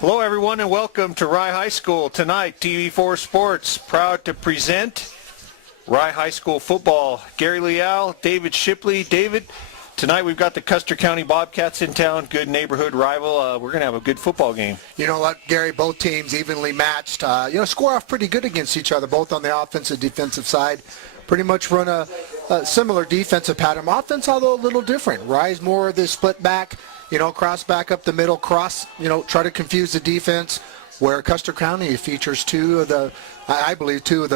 Hello, everyone, and welcome to Rye High School. Tonight, TV4 Sports proud to present Rye High School football. Gary Leal, David Shipley. David, tonight we've got the Custer County Bobcats in town, good neighborhood rival. We're going to have a good football game. You know what, Gary, both teams evenly matched. Score off pretty good against each other, both on the offensive defensive side. Pretty much run a similar defensive pattern. Offense, although a little different. Rye's more of the split back, cross back up the middle, try to confuse the defense, where Custer County features two of the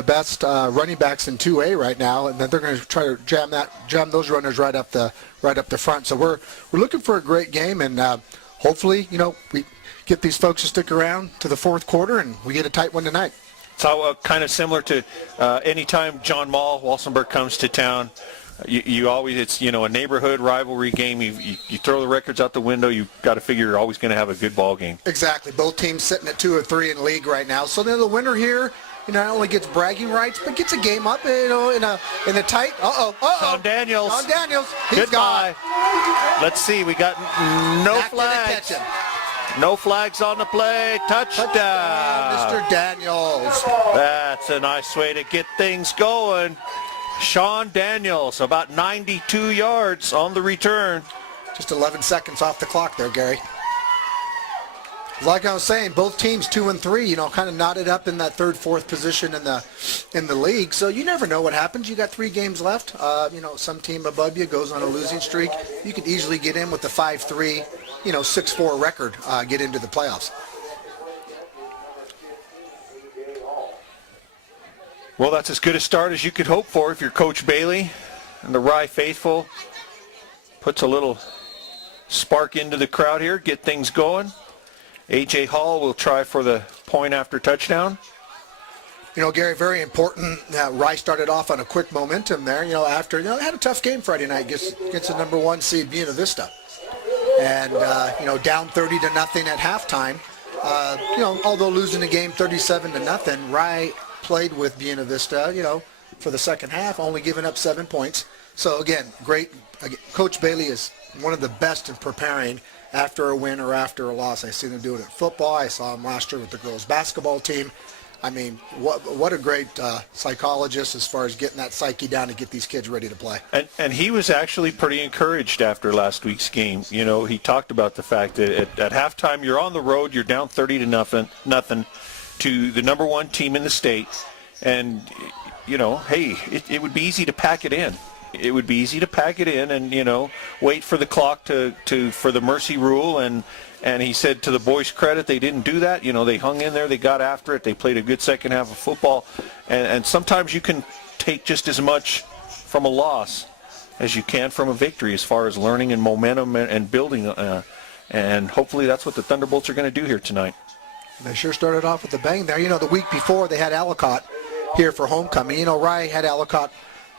best running backs in 2A right now, and then they're going to try to jam those runners right up the front. So we're looking for a great game, and hopefully, we get these folks to stick around to the fourth quarter, and we get a tight one tonight. So kind of similar to anytime John Mall, Walsenburg comes to town, you always, it's a neighborhood rivalry game. You throw the records out the window. You've got to figure you're always going to have a good ball game. Exactly. Both teams sitting at 2 or 3 in league right now. So then the winner here, not only gets bragging rights, but gets a game up, in a tight. Sean Daniels. He's Goodbye. Let's see. We got no flags. No flags on the play. Touchdown. Mr. Daniels. That's a nice way to get things going. Sean Daniels, about 92 yards on the return. Just 11 seconds off the clock there, Gary. Like I was saying, both teams 2 and 3, kind of knotted up in that third, fourth position in the league. So you never know what happens. You got 3 games left. Some team above you goes on a losing streak. You could easily get in with the 5-3, 6-4 record, get into the playoffs. Well, that's as good a start as you could hope for if you're Coach Bailey and the Rye faithful. Puts a little spark into the crowd here, get things going. A.J. Hall will try for the point after touchdown. Gary, very important. Rye started off on a quick momentum there, after, had a tough game Friday night against the number 1 seed, Buena Vista. And, down 30-0 at halftime. Although losing the game 37-0, Rye played with Buena Vista, for the second half, only giving up 7 points. So, again, great. Coach Bailey is one of the best in preparing after a win or after a loss. I've seen him do it in football. I saw him last year with the girls' basketball team. I mean, what a great psychologist as far as getting that psyche down to get these kids ready to play. And he was actually pretty encouraged after last week's game. He talked about the fact that at halftime you're on the road, you're down 30-0 to the number 1 team in the state, and hey, it would be easy to pack it in. It would be easy to pack it in and wait for the clock for the mercy rule, and he said to the boys' credit, they didn't do that. They hung in there, they got after it, they played a good second half of football, and sometimes you can take just as much from a loss as you can from a victory as far as learning and momentum and building, and hopefully that's what the Thunderbolts are going to do here tonight. They sure started off with a bang there. The week before they had Ellicott here for homecoming. Rye had Ellicott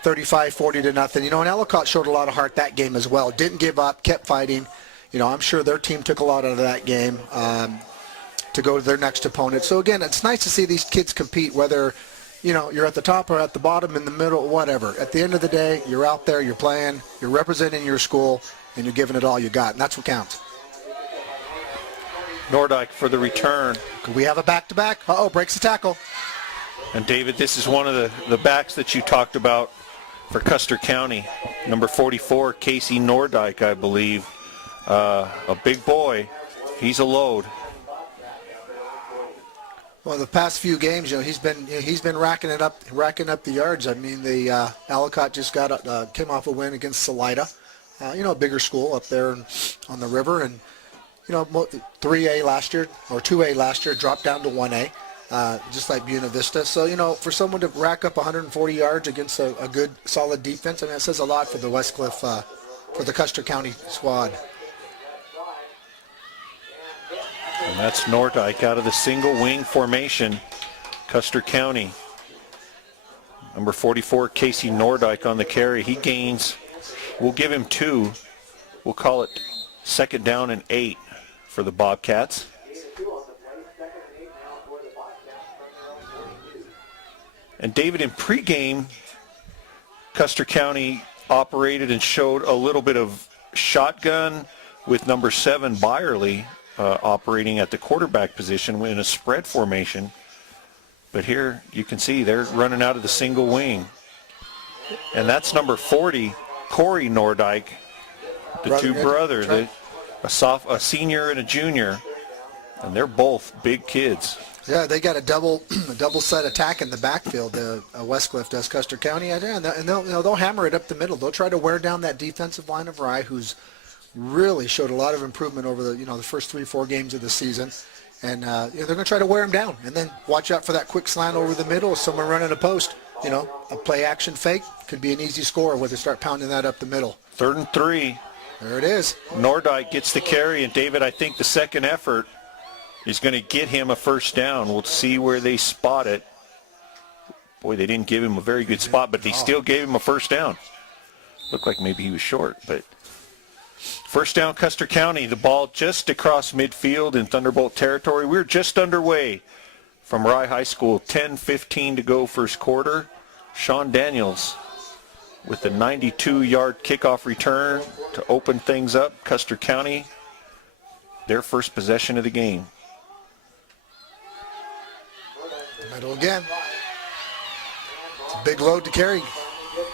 35-40-0. And Ellicott showed a lot of heart that game as well. Didn't give up, kept fighting. I'm sure their team took a lot out of that game to go to their next opponent. So, again, it's nice to see these kids compete, whether, you're at the top or at the bottom, in the middle, whatever. At the end of the day, you're out there, you're playing, you're representing your school, and you're giving it all you got. And that's what counts. Nordyke for the return. Could we have a back-to-back? Breaks the tackle. And, David, this is one of the backs that you talked about for Custer County. Number 44, Casey Nordyke, I believe. A big boy. He's a load. Well, the past few games, he's been racking up the yards. I mean, the Ellicott just came off a win against Salida, a bigger school up there on the river, and 3A last year or 2A last year dropped down to 1A, just like Buena Vista. So for someone to rack up 140 yards against a good solid defense, that says a lot for the Westcliff, for the Custer County squad. And that's Nordyke out of the single wing formation. Custer County. Number 44, Casey Nordyke on the carry. He gains, we'll give him 2. We'll call it 2nd down and 8 for the Bobcats. And David, in pregame, Custer County operated and showed a little bit of shotgun with number 7 Byerly operating at the quarterback position in a spread formation. But here you can see they're running out of the single wing. And that's number 40, Corey Nordyke, the two brothers, right. a senior and a junior, and they're both big kids. Yeah, they got a double set attack in the backfield. Westcliff does, Custer County, and they'll hammer it up the middle. They'll try to wear down that defensive line of Rye, who's really showed a lot of improvement over the first 3-4 games of the season. And they're going to try to wear them down, and then watch out for that quick slant over the middle. Someone running a post, a play action fake could be an easy score when they start pounding that up the middle. 3rd and 3. There it is. Nordyke gets the carry, and David, I think the second effort is going to get him a first down. We'll see where they spot it. Boy, they didn't give him a very good spot, but they still gave him a first down. Looked like maybe he was short, but first down, Custer County. The ball just across midfield in Thunderbolt territory. We're just underway from Rye High School. 10:15 to go first quarter. Sean Daniels with the 92-yard kickoff return to open things up. Custer County, their first possession of the game. Middle again. It's a big load to carry.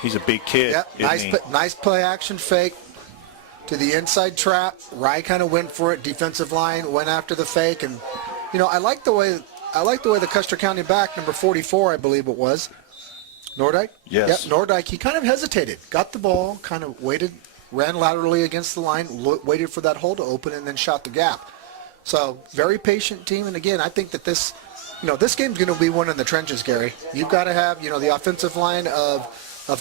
He's a big kid. Yep. Nice play action fake to the inside trap. Rye kind of went for it. Defensive line went after the fake, and I like the way the Custer County back, number 44, I believe it was, Nordyke. Yes. Yep, Nordyke. He kind of hesitated, got the ball, kind of waited, ran laterally against the line, waited for that hole to open, and then shot the gap. So very patient team, and again, I think that this game's going to be one in the trenches, Gary. You've got to have the offensive line of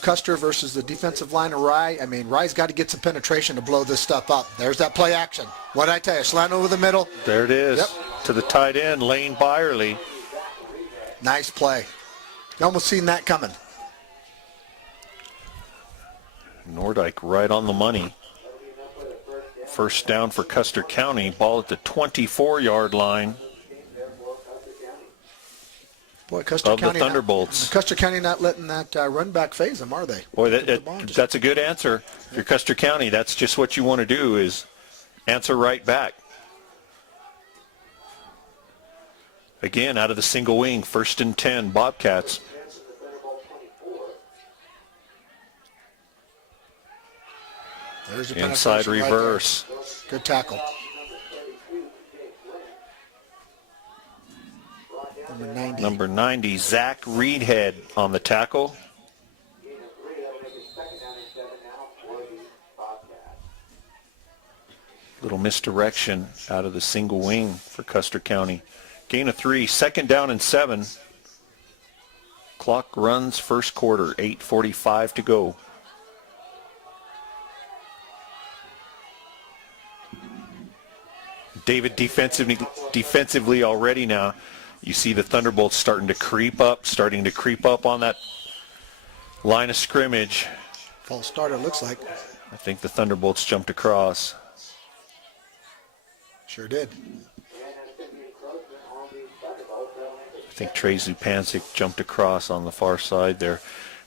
Custer versus the defensive line of Rye. I mean, Rye's got to get some penetration to blow this stuff up. There's that play action. What'd I tell you? Slant over the middle. There it is. Yep. To the tight end, Lane Byerly. Nice play. You almost seen that coming. Nordyke right on the money. First down for Custer County. Ball at the 24-yard line. Boy, Custer of County, the Thunderbolts. Custer County not letting that run back phase them, are they? Boy, that's a good answer. If you're Custer County, that's just what you want to do, is answer right back. Again, out of the single wing, 1st and 10, Bobcats. There's the Inside penetration reverse. Right there. Good tackle. Number 90, Zach Reedhead on the tackle. Little misdirection out of the single wing for Custer County. Gain of 3, 2nd down and 7. Clock runs first quarter, 8:45 to go. David, defensively already now, you see the Thunderbolts starting to creep up on that line of scrimmage. False start, it looks like. I think the Thunderbolts jumped across. Sure did. I think Trey Zupancic jumped across on the far side there.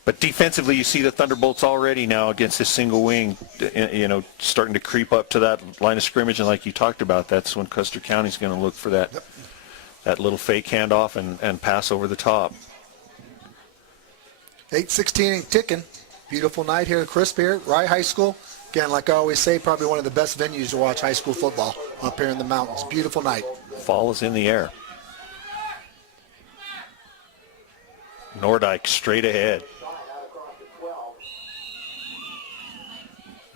But defensively, you see the Thunderbolts already now against this single wing, starting to creep up to that line of scrimmage. And like you talked about, that's when Custer County's going to look for that. Yep. That little fake handoff and pass over the top. 8:16 and ticking. Beautiful night here, crisp here, Rye High School. Again, like I always say, probably one of the best venues to watch high school football up here in the mountains. Beautiful night. Fall is in the air. Nordyke straight ahead.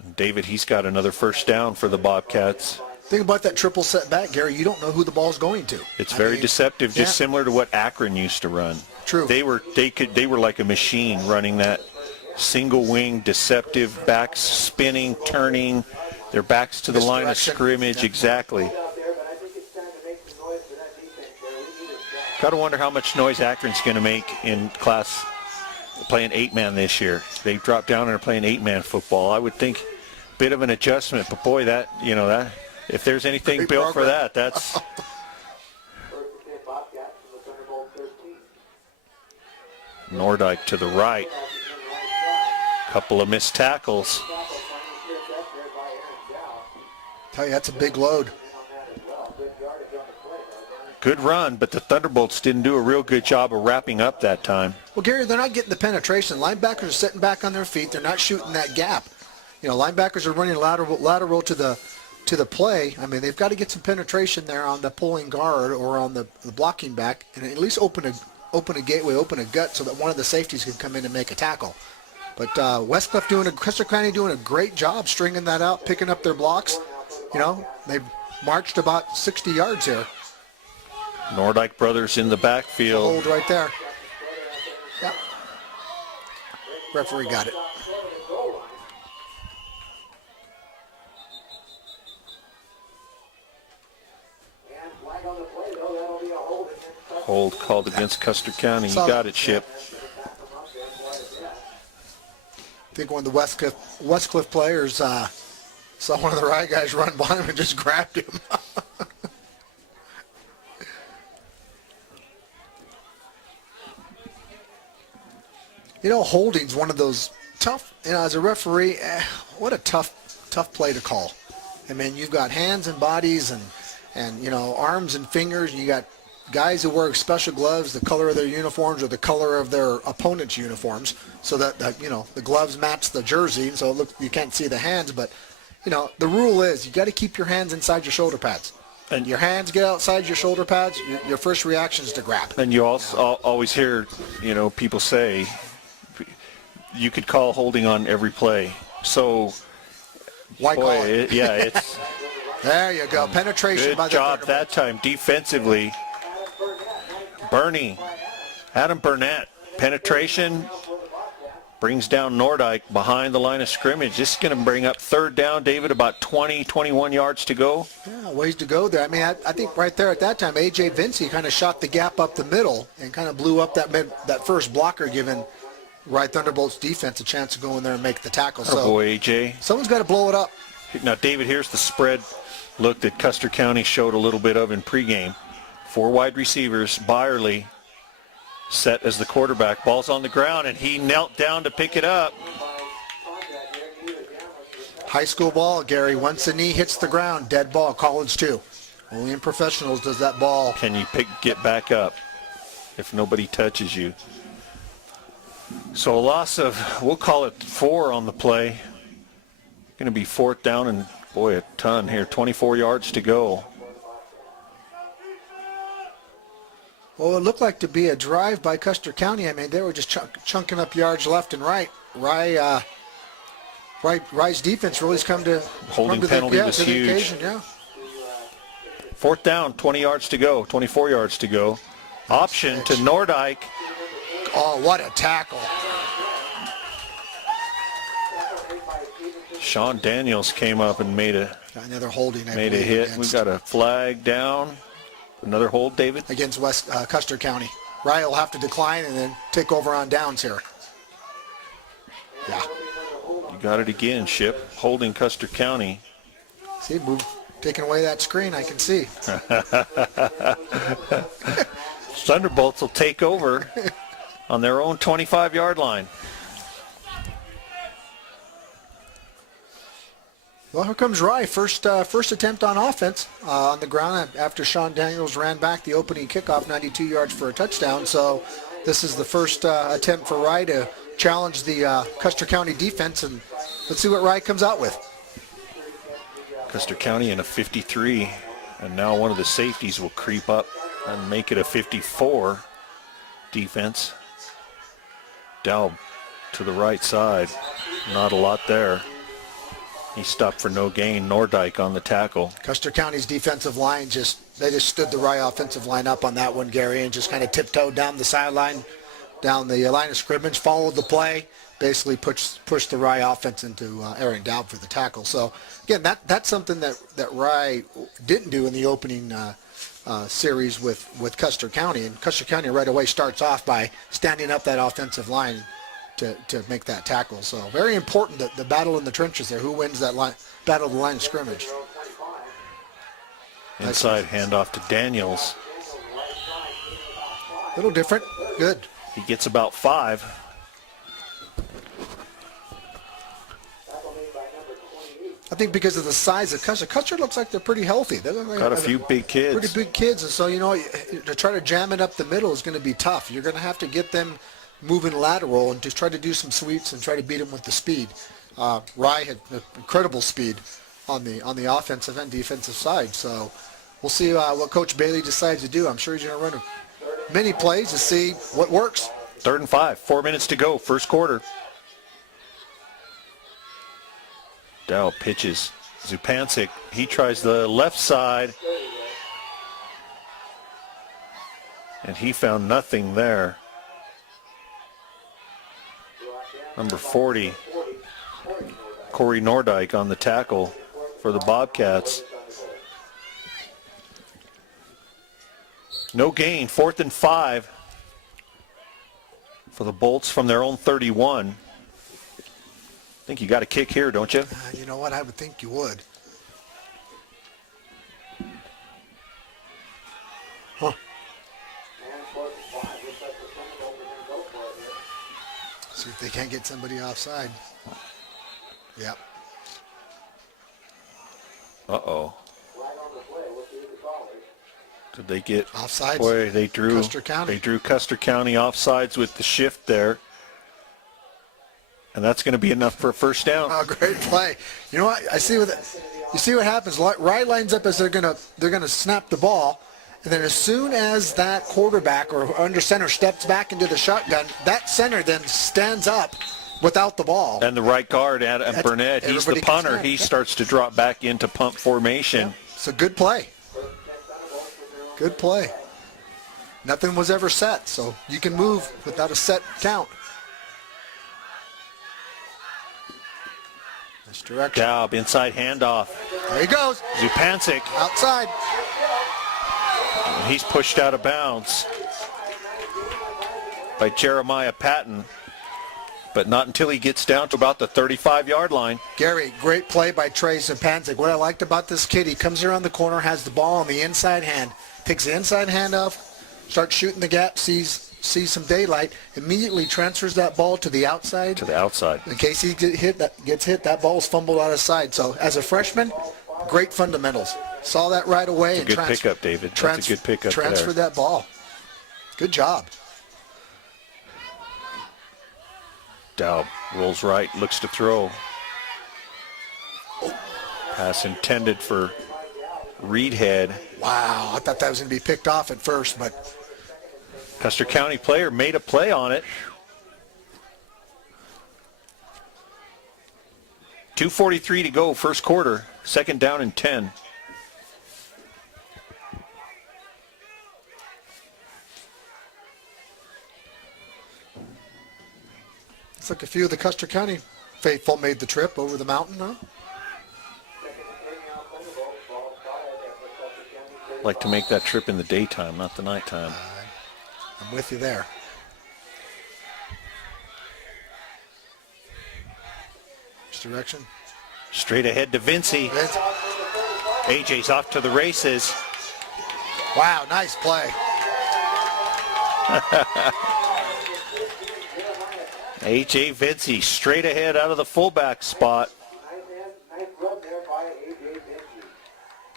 And David, he's got another first down for the Bobcats. Think about that triple set back, Gary. You don't know who the ball's going to. It's very deceptive, just similar to what Akron used to run. True. They were like a machine running that single wing, deceptive, backs spinning, turning, their backs to the line of scrimmage. Yep. Exactly. Got to wonder how much noise Akron's going to make in class playing 8-man this year. They dropped down and are playing 8-man football. I would think a bit of an adjustment, but boy, that if there's anything great built program. for that, that's Nordyke to the right. Couple of missed tackles. Tell you, that's a big load. Good run, but the Thunderbolts didn't do a real good job of wrapping up that time. Well, Gary, they're not getting the penetration. Linebackers are sitting back on their feet. They're not shooting that gap. You know, linebackers are running lateral to the play. I mean, they've got to get some penetration there on the pulling guard or on the blocking back, and at least open a gateway, open a gut, so that one of the safeties can come in and make a tackle. But Custer County doing a great job stringing that out, picking up their blocks. You know, they've marched about 60 yards here. Nordyke brothers in the backfield. Hold right there. Yep. Referee got it. Hold called against Custer County. You got it, Ship. I think one of the Westcliff players saw one of the right guys run by him and just grabbed him. You know, holding's one of those tough, you know, as a referee, what a tough play to call. I mean, you've got hands and bodies and you know, arms and fingers, and you got guys who wear special gloves, the color of their uniforms or the color of their opponent's uniforms, so that you know, the gloves match the jersey, so look, you can't see the hands, but you know, the rule is you got to keep your hands inside your shoulder pads. And your hands get outside your shoulder pads, your first reaction is to grab. And you also always hear, you know, people say you could call holding on every play. So, why call it? It's there you go. Penetration by the Thunderbolts. Good job that time defensively. Adam Burnett, penetration, brings down Nordyke behind the line of scrimmage. This is going to bring up third down, David, about 20, 21 yards to go. Yeah, ways to go there. I mean, I think right there at that time, A.J. Vincey kind of shot the gap up the middle and kind of blew up that first blocker, giving Wright Thunderbolts defense a chance to go in there and make the tackle. Oh, boy, A.J. Someone's got to blow it up. Now, David, here's the spread look that Custer County showed a little bit of in pregame. 4 wide receivers, Byerly set as the quarterback. Ball's on the ground, and he knelt down to pick it up. High school ball, Gary. Once the knee hits the ground, dead ball. College too. Only in professionals does that ball. Can you get back up if nobody touches you? So a loss of, we'll call it 4 on the play. Going to be 4th down and, boy, a ton here. 24 yards to go. Well, it looked like to be a drive by Custer County. I mean, they were just chunking up yards left and right. Rye's defense really has come to holding penalty was huge. Occasion, yeah. 4th down, 20 yards to go, 24 yards to go. Option to Nordyke. Oh, what a tackle. Sean Daniels came up and made another holding. Made a hit. We've got a flag down. Another hold, David? Against Custer County. Rye will have to decline and then take over on downs here. Yeah. You got it again, Ship. Holding Custer County. See, taking away that screen, I can see. Thunderbolts will take over on their own 25-yard line. Well, here comes Rye. First attempt on offense on the ground after Sean Daniels ran back the opening kickoff, 92 yards for a touchdown. So this is the first attempt for Rye to challenge the Custer County defense, and let's see what Rye comes out with. Custer County in a 53, and now one of the safeties will creep up and make it a 54 defense. Dow to the right side. Not a lot there. He stopped for no gain. Nordyke on the tackle. Custer County's defensive line just stood the Rye offensive line up on that one, Gary, and just kind of tiptoed down the sideline, down the line of scrimmage, followed the play, basically pushed the Rye offense into Aaron Dowd for the tackle. So again, that's something that Rye didn't do in the opening series with Custer County, and Custer County right away starts off by standing up that offensive line to make that tackle. So very important that the battle in the trenches there. Who wins that battle of the line of scrimmage? Inside handoff to Daniels. A little different. Good. He gets about 5. I think because of the size of Custer. Custer looks like they're pretty healthy. They look like Got a few big kids. Pretty big kids. And so, to try to jam it up the middle is going to be tough. You're going to have to get them moving lateral and just try to do some sweeps and try to beat them with the speed. Rye had incredible speed on the offensive and defensive side. So we'll see what Coach Bailey decides to do. I'm sure he's going to run many plays to see what works. 3rd and 5. 4 minutes to go. First quarter. Dow pitches. Zupancic, he tries the left side. And he found nothing there. Number 40, Corey Nordyke on the tackle for the Bobcats. No gain. 4th and 5 for the Bolts from their own 31. I think you got a kick here, don't you? You know what? I would think you would. Huh. See if they can't get somebody offside. Yep. Uh-oh. Did they get offsides? Boy, they drew Custer County. They drew Custer County offsides with the shift there. And that's going to be enough for a first down. Oh, great play. You know what? You see what happens. Rye lines up as they're gonna snap the ball, and then as soon as that quarterback or under center steps back into the shotgun, that center then stands up without the ball. And the right guard, Adam Burnett, he's the punter. He starts to drop back into punt formation. Yeah. It's a good play. Good play. Nothing was ever set, so you can move without a set count. Direction. Daub, inside handoff. There he goes. Zupancic. Outside. And he's pushed out of bounds by Jeremiah Patton, but not until he gets down to about the 35-yard line. Gary, great play by Trey Zupancic. What I liked about this kid, he comes around the corner, has the ball on the inside hand, takes the inside hand off, starts shooting the gap, sees some daylight, immediately transfers that ball to the outside. To the outside. In case he gets hit, that ball is fumbled out of side. So as a freshman, great fundamentals. Saw that right away. That's a good pickup, David. That's a good pickup there. Transfer that ball. Good job. Daub rolls right, looks to throw. Pass intended for Reedhead. Wow, I thought that was going to be picked off at first, but Custer County player made a play on it. 2:43 to go, first quarter. 2nd down and 10. looks like a few of the Custer County faithful made the trip over the mountain, huh? Like to make that trip in the daytime, not the nighttime. I'm with you there. Which direction? Straight ahead to Vincey. AJ's off to the races. Wow, nice play. AJ Vincey straight ahead out of the fullback spot.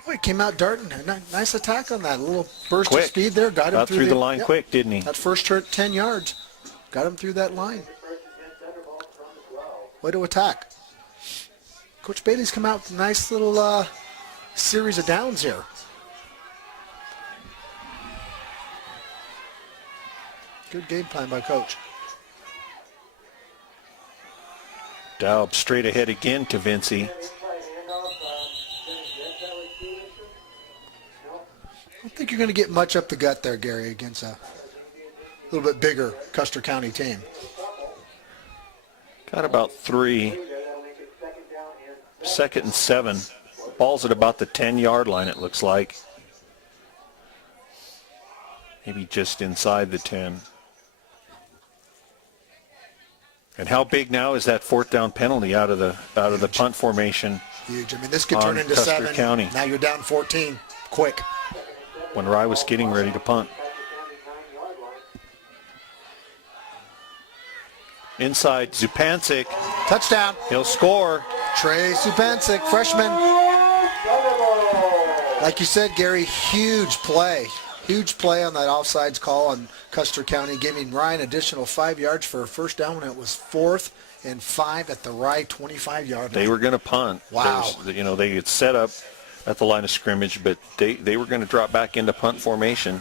Boy, he came out darting. Nice attack on that. A little burst Quick. of speed there. Got him through the line quick, didn't he? That first 10 yards. Got him through that line. Way to attack. Coach Bailey's come out with a nice little series of downs here. Good game plan by Coach. Daub straight ahead again to Vincey. I don't think you're going to get much up the gut there, Gary, against a little bit bigger Custer County team. Got about 3. 2nd and 7. Ball's at about the 10-yard line, it looks like. Maybe just inside the 10. And how big now is that 4th down penalty out of the punt formation? Huge. I mean, this could turn into Custer 7. County. Now you're down 14. Quick. When Rye was getting ready to punt. Inside, Zupancic Touchdown. He'll score. Trey Supancic, freshman. Like you said, Gary, huge play. Huge play on that offsides call on Custer County, giving Ryan additional 5 yards for a first down when it was 4th and 5 at the right 25-yard line. They were going to punt. Wow. They had set up at the line of scrimmage, but they were going to drop back into punt formation.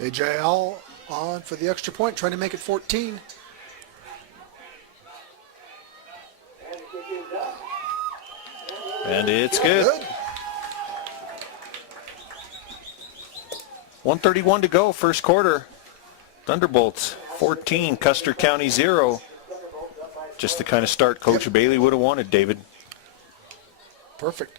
A.J. Hall on for the extra point, trying to make it 14. And it's good. 1:31 to go, first quarter. Thunderbolts 14, Custer County 0. Just the kind of start Coach Bailey would have wanted, David. Perfect.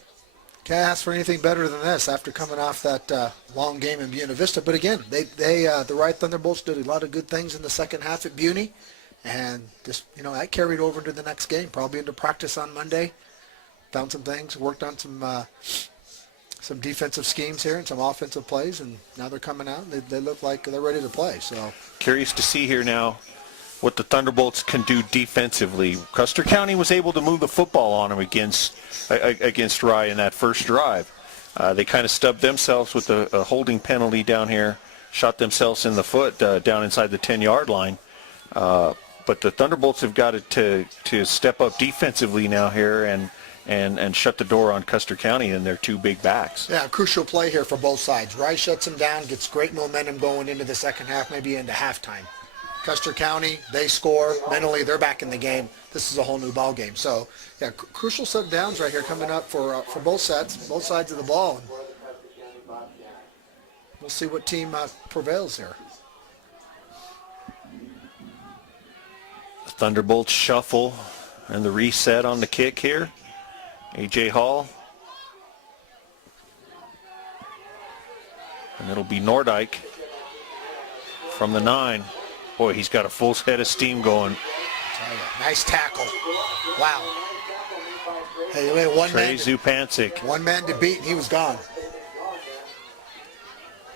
Can't ask for anything better than this after coming off that long game in Buena Vista. But again, the Wright Thunderbolts did a lot of good things in the second half at Buny, and just that carried over to the next game, probably into practice on Monday. Found some things, worked on some defensive schemes here and some offensive plays, and now they're coming out. They look like they're ready to play. So curious to see here now what the Thunderbolts can do defensively. Custer County was able to move the football on them against Rye in that first drive. They kind of stubbed themselves with a holding penalty down here, shot themselves in the foot down inside the 10-yard line. But the Thunderbolts have got to step up defensively now here and shut the door on Custer County and their two big backs. Yeah, crucial play here for both sides. Rice shuts them down, gets great momentum going into the second half, maybe into halftime. Custer County, they score. Mentally, they're back in the game. This is a whole new ball game. So, yeah, crucial set downs right here coming up for both sets, both sides of the ball. We'll see what team prevails here. The Thunderbolts shuffle and the reset on the kick here. A.J. Hall. And it'll be Nordyke from the 9. Boy, he's got a full head of steam going. Nice tackle. Wow. Hey, Trey Zupancic. One man to beat, and he was gone.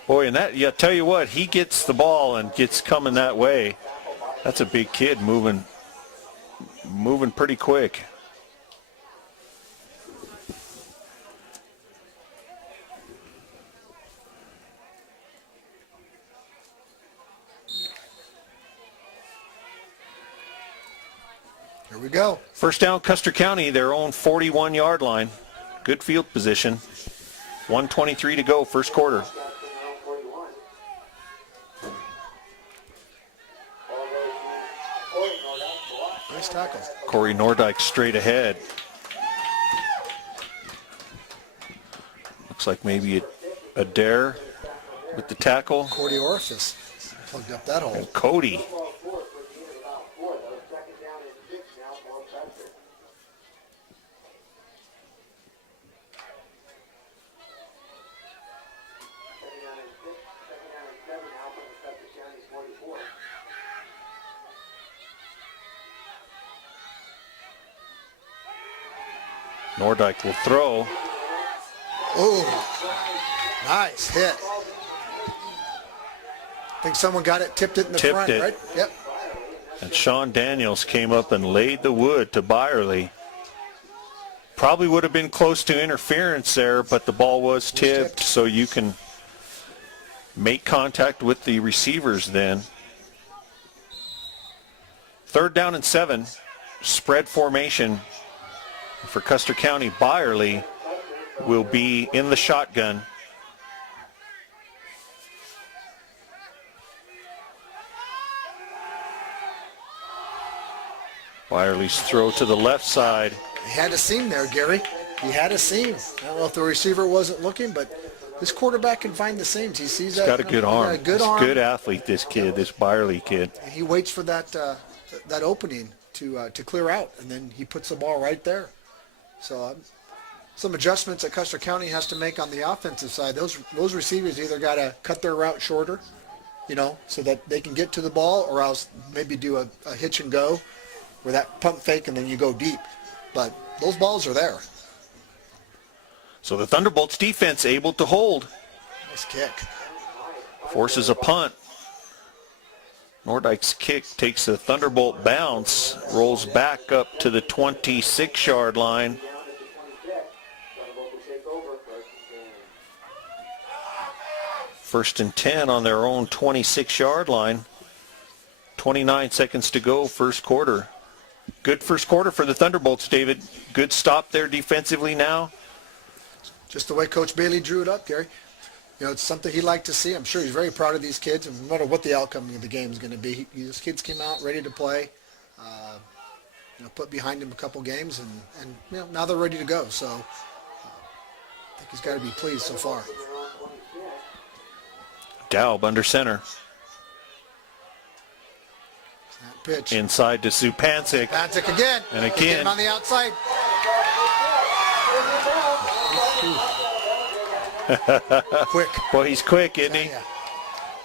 Boy, and that, yeah, tell you what, he gets the ball and gets coming that way. That's a big kid moving pretty quick. Here we go. First down, Custer County, their own 41-yard line. Good field position. 1:23 to go, first quarter. Nice tackle. Corey Nordyke straight ahead. Looks like maybe a dare with the tackle. Cordy Orifice plugged up that hole. And Cody. Nordyke will throw. Oh, nice hit. I think someone got it, tipped it in the front, right? Yep. And Sean Daniels came up and laid the wood to Byerly. Probably would have been close to interference there, but the ball was tipped, so you can make contact with the receivers then. Third down and 7, spread formation for Custer County. Byerly will be in the shotgun. Byerly's throw to the left side. He had a seam there, Gary. He had a seam. I don't know if the receiver wasn't looking, but this quarterback can find the seams. He sees that. He's got a good arm. He's a good athlete, this kid, this Byerly kid. And he waits for that opening to clear out, and then he puts the ball right there. So some adjustments that Custer County has to make on the offensive side. Those receivers either got to cut their route shorter, so that they can get to the ball, or else maybe do a hitch and go, where that pump fake and then you go deep. But those balls are there. So the Thunderbolts defense able to hold. Nice kick. Forces a punt. Nordyke's kick takes a Thunderbolt bounce, rolls back up to the 26-yard line. First and 10 on their own 26-yard line. 29 seconds to go, first quarter. Good first quarter for the Thunderbolts, David. Good stop there defensively now. Just the way Coach Bailey drew it up, Gary. You know, it's something he'd like to see. I'm sure he's very proud of these kids, and no matter what the outcome of the game is going to be, these kids came out ready to play. Put behind him a couple games, and now they're ready to go. So I think he's got to be pleased so far. Daub under center. That pitch. Inside to Zupancic. Zupancic again. And again. Getting on the outside. Quick. Boy, he's quick, isn't he? Yeah.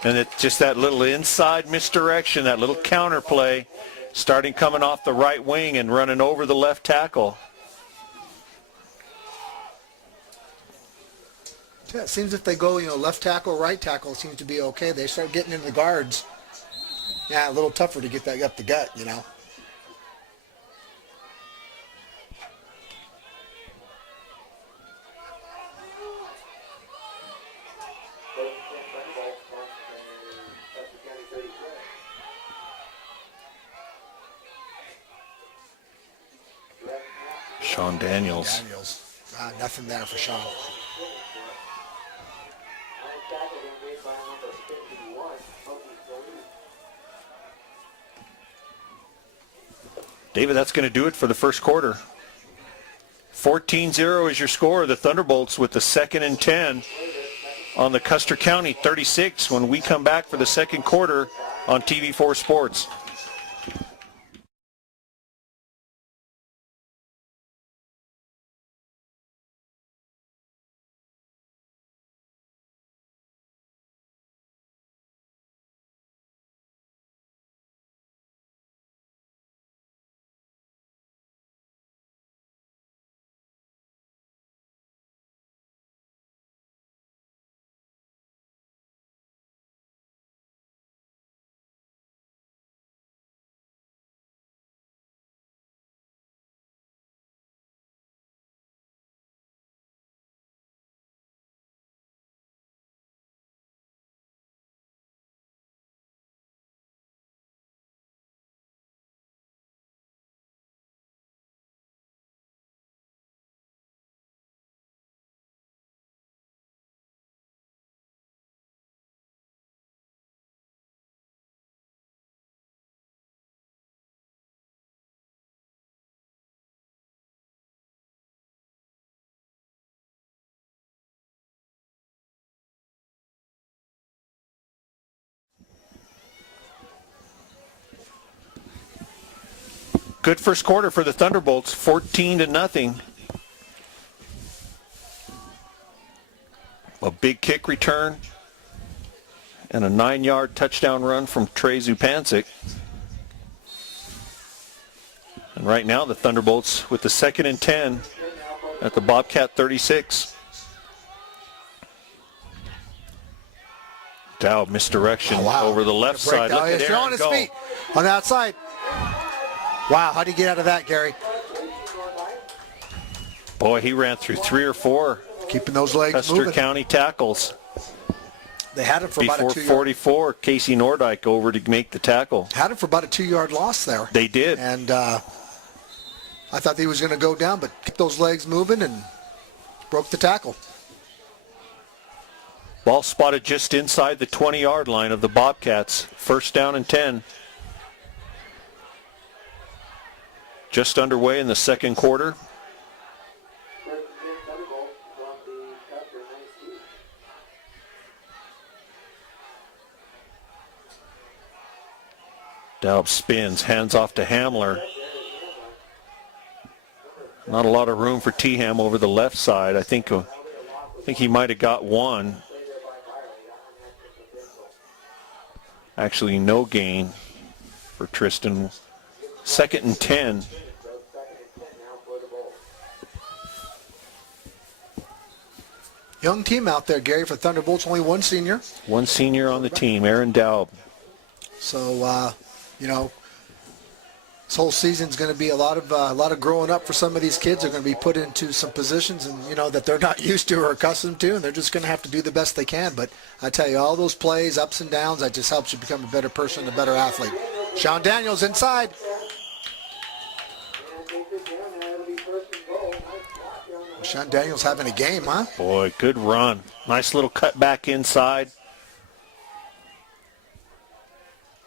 And it's just that little inside misdirection, that little counter play, starting coming off the right wing and running over the left tackle. Yeah, it seems if they go, left tackle, right tackle, it seems to be okay. They start getting into the guards. Yeah, a little tougher to get that up the gut, Sean Daniels. Nothing there for Sean. David, that's going to do it for the first quarter. 14-0 is your score. The Thunderbolts with the 2nd and 10 on the Custer County 36 when we come back for the second quarter on TV4 Sports. Good first quarter for the Thunderbolts, 14-0. A big kick return and a 9-yard touchdown run from Trey Zupancic. And right now the Thunderbolts with the 2nd and 10 at the Bobcat 36. Daub misdirection over the left side. Look at Aaron on his feet on the outside. Wow, how do you get out of that, Gary? Boy, he ran through 3 or 4 keeping those legs Custer moving. County tackles. They had him for about a 2-yard. Before 44, Casey Nordyke over to make the tackle. Had him for about a 2-yard loss there. They did. And I thought he was going to go down, but kept those legs moving and broke the tackle. Ball spotted just inside the 20-yard line of the Bobcats. First down and 10. Just underway in the second quarter. Daub spins, hands off to Hamler. Not a lot of room for T-Ham over the left side. I think he might have got one. Actually, no gain for Tristan. 2nd and 10. Young team out there, Gary, for Thunderbolts. Only one senior. One senior on the team, Aaron Daub. So, this whole season's going to be a lot of growing up for some of these kids. They're going to be put into some positions and that they're not used to or accustomed to, and they're just going to have to do the best they can. But I tell you, all those plays, ups and downs, that just helps you become a better person, a better athlete. Sean Daniels inside. Sean Daniels having a game, huh? Boy, good run. Nice little cut back inside.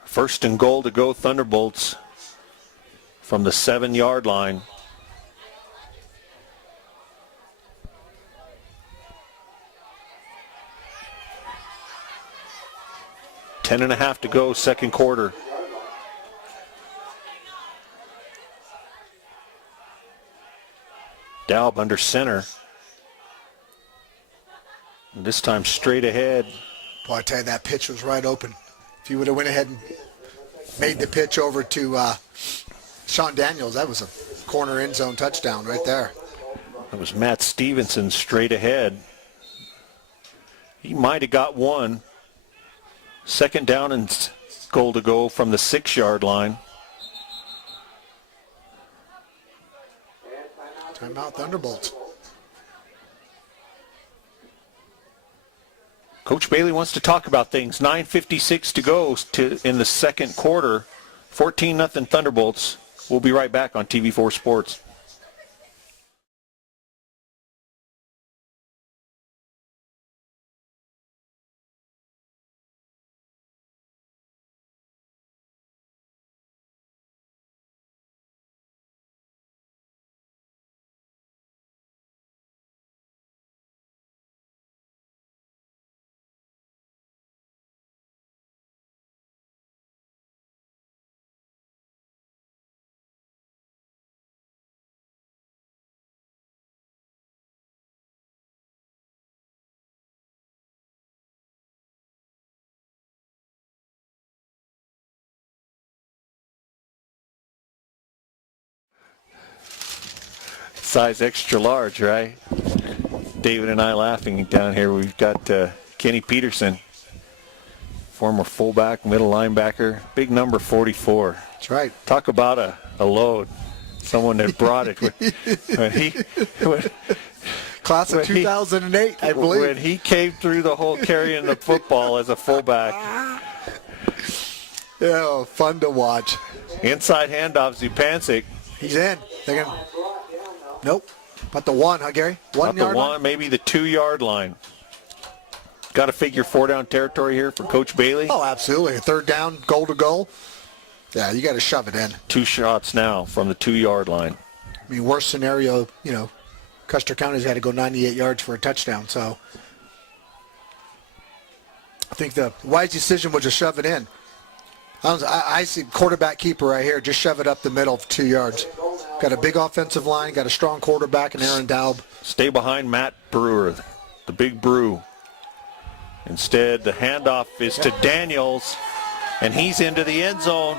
First and goal to go, Thunderbolts, from the 7-yard line. Ten and a half to go, second quarter. Daub under center. And this time straight ahead. Boy, I tell you, that pitch was right open. If you would have went ahead and made the pitch over to Sean Daniels, that was a corner end zone touchdown right there. That was Matt Stevenson straight ahead. He might have got one. Second down and goal to go from the 6-yard line. Timeout, Thunderbolts. Coach Bailey wants to talk about things. 9:56 to go in the second quarter. 14-0 Thunderbolts. We'll be right back on TV4 Sports. Size extra large, right? David and I laughing down here. We've got Kenny Peterson, former fullback, middle linebacker, big number 44. That's right. Talk about a load. Someone that brought it. Class of 2008, I believe. When he came through the whole carrying the football as a fullback. Yeah, fun to watch. Inside handoff, Zupancic. He's in. They're gonna. Nope. But the one, huh, Gary? 1 yard line? Maybe the 2-yard line. Got to figure 4-down territory here for Coach Bailey. Oh, absolutely. A third down, goal to goal. Yeah, you got to shove it in. 2 shots now from the 2-yard line. I mean, worst scenario, Custer County's got to go 98 yards for a touchdown. So I think the wise decision was to shove it in. I see quarterback keeper right here. Just shove it up the middle of 2 yards. Got a big offensive line. Got a strong quarterback in Aaron Daub. Stay behind Matt Brewer, the big Brew. Instead, the handoff is to Daniels, and he's into the end zone.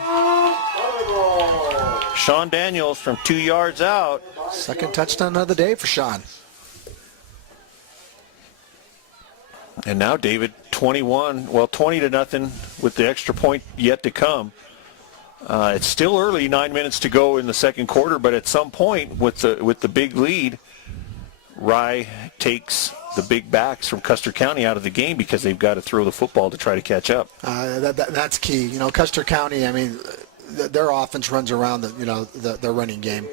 Sean Daniels from 2 yards out. Second touchdown of the day for Sean. And now David, 20-0 with the extra point yet to come. It's still early, 9 minutes to go in the second quarter, but at some point with the big lead, Rye takes the big backs from Custer County out of the game because they've got to throw the football to try to catch up. That's key. Custer County, I mean, their offense runs around their running game,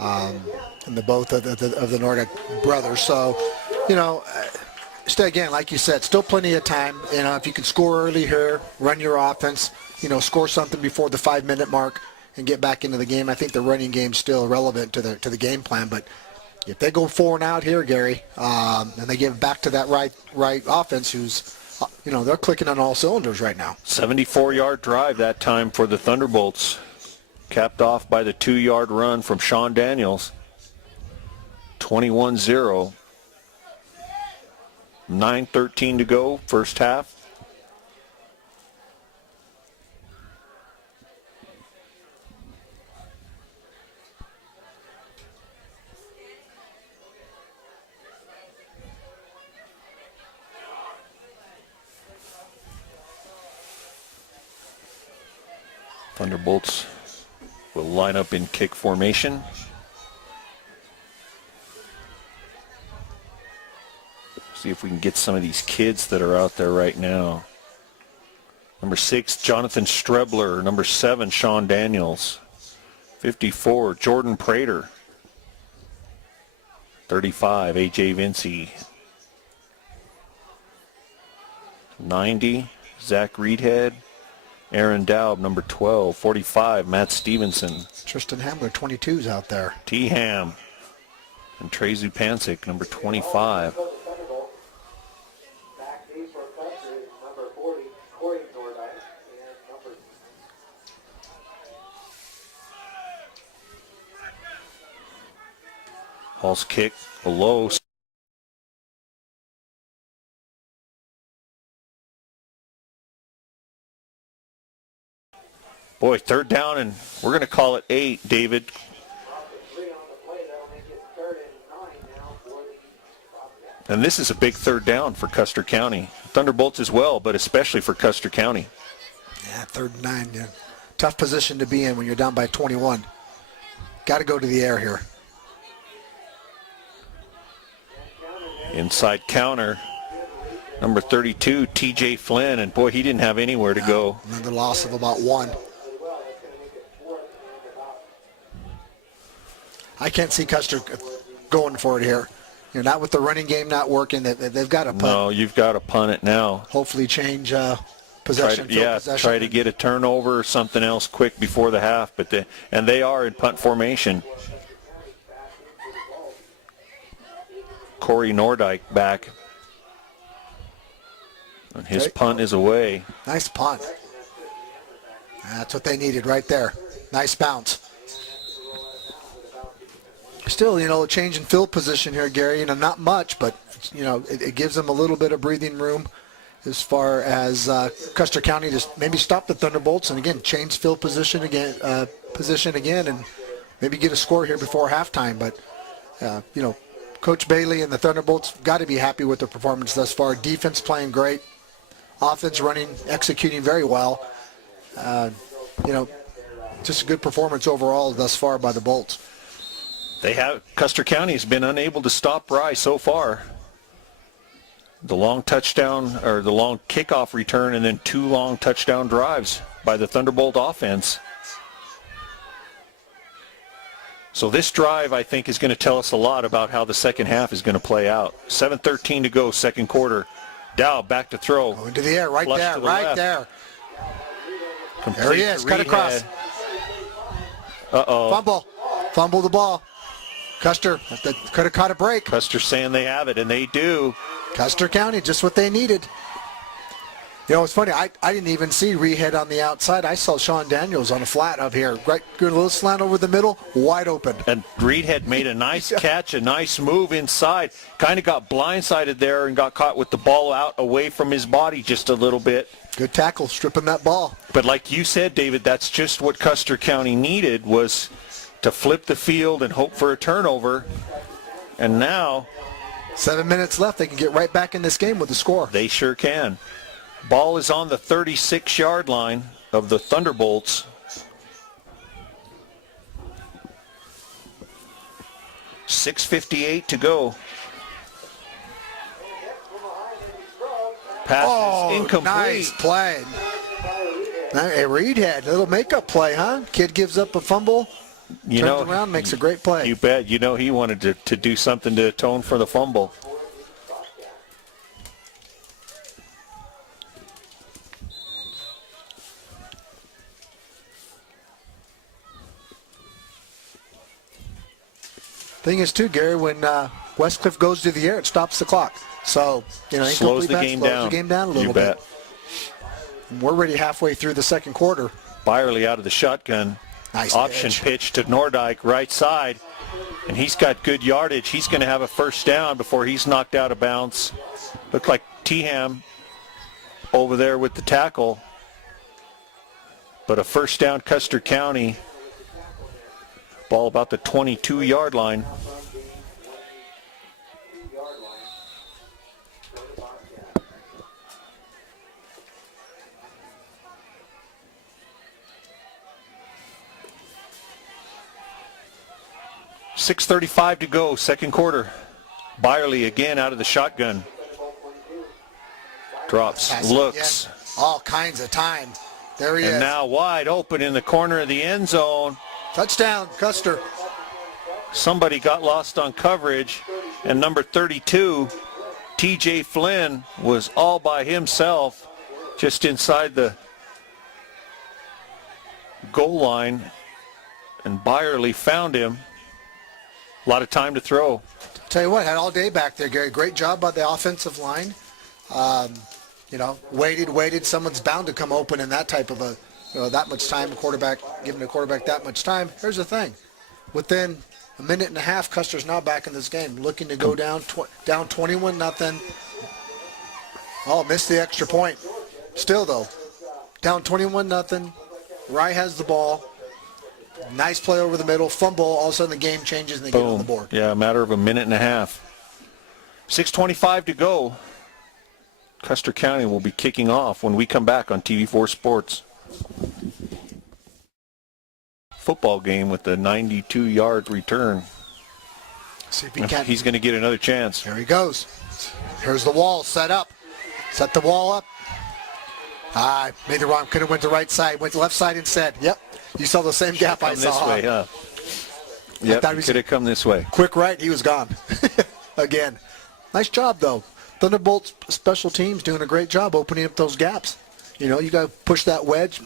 and the both of the Nordic brothers. So, still, again, like you said, still plenty of time. If you can score early here, run your offense, score something before the 5-minute mark and get back into the game. I think the running game's still relevant to the game plan. But if they go 4 and out here, Gary, and they give back to that right offense, who's, they're clicking on all cylinders right now. 74-yard drive that time for the Thunderbolts, capped off by the 2-yard run from Sean Daniels. 21-0. 9:13 to go, first half. Thunderbolts will line up in kick formation. See if we can get some of these kids that are out there right now. Number 6, Jonathan Strebler. Number 7, Sean Daniels. 54, Jordan Prater. 35, A.J. Vincey. 90, Zach Reedhead. Aaron Daub, number 12. 45, Matt Stevenson. Tristan Hamler, 22's out there. T-Ham. And Trey Zupancic, number 25. Hall's kick, a low. Boy, third down, and we're going to call it 8, David. And this is a big third down for Custer County. Thunderbolts as well, but especially for Custer County. Yeah, 3rd and 9. Yeah. Tough position to be in when you're down by 21. Got to go to the air here. Inside counter, number 32, T.J. Flynn, and boy, he didn't have anywhere to go. Another loss of about 1. I can't see Custer going for it here. You're not with the running game not working. They've got to punt. No, you've got to punt it now. Hopefully change possession. Try to get a turnover or something else quick before the half. And they are in punt formation. Corey Nordyke back. And his punt is away. Nice punt. That's what they needed right there. Nice bounce. Still, a change in field position here, Gary. Not much, but, it gives them a little bit of breathing room as far as Custer County just maybe stop the Thunderbolts and, again, change field position again, and maybe get a score here before halftime. But, Coach Bailey and the Thunderbolts got to be happy with their performance thus far. Defense playing great. Offense running, executing very well. Just a good performance overall thus far by the Bolts. Custer County has been unable to stop Rye so far. The long touchdown, or the long kickoff return, and then 2 long touchdown drives by the Thunderbolt offense. So this drive, I think, is going to tell us a lot about how the second half is going to play out. 7:13 to go, second quarter. Dow back to throw. Going to the air, right there, right there. Complete there he is, cut across. Uh-oh. Fumble the ball. Custer could have caught a break. Custer saying they have it, and they do. Custer County, just what they needed. It's funny. I didn't even see Rehead on the outside. I saw Sean Daniels on a flat up here. Right, good little slant over the middle, wide open. And Rehead made a nice catch, a nice move inside. Kind of got blindsided there and got caught with the ball out away from his body just a little bit. Good tackle, stripping that ball. But like you said, David, that's just what Custer County needed, was to flip the field and hope for a turnover. And now 7 minutes left. They can get right back in this game with the score. They sure can. Ball is on the 36-yard line of the Thunderbolts. .6:58 to go. Pass is incomplete. Nice play. Hey, Reedhead, a little makeup play, huh? Kid gives up a fumble, turns around, makes a great play. You bet. He wanted to do something to atone for the fumble. Thing is, too, Gary, when Westcliff goes to the air, it stops the clock. So, slows the game down. The game down a little bit. We're already halfway through the second quarter. Byerly out of the shotgun. Nice option pitch to Nordyke, right side. And he's got good yardage. He's going to have a first down before he's knocked out of bounds. Looked like T-Ham over there with the tackle. But a first down, Custer County. Ball about the 22-yard line. 6:35 to go, second quarter. Byerly again out of the shotgun. Drops, looks. Again. All kinds of time. There he is. And now wide open in the corner of the end zone. Touchdown, Custer. Somebody got lost on coverage, and number 32, TJ Flynn, was all by himself just inside the goal line, and Byerly found him. A lot of time to throw. Tell you what, had all day back there, Gary. Great job by the offensive line. Waited. Someone's bound to come open in that type of that much time. Giving the quarterback that much time. Here's the thing. Within a minute and a half, Custer's now back in this game, looking to go down 21-0. Oh, missed the extra point. Still, though, down 21-0. Rye has the ball. Nice play over the middle. Fumble. All of a sudden, the game changes and they get on the board. Yeah, a matter of a minute and a half. 6:25 to go. Custer County will be kicking off when we come back on TV4 Sports. Football game with the 92-yard return. See if he can. He's going to get another chance. Here he goes. Here's the wall set up. Set the wall up. Made the wrong. Could have went to right side. Went to left side instead. Yep. You saw the same gap I saw. This way, huh? Yep, he could have come this way. Quick right. He was gone. Again. Nice job, though. Thunderbolts special teams doing a great job opening up those gaps. You got to push that wedge.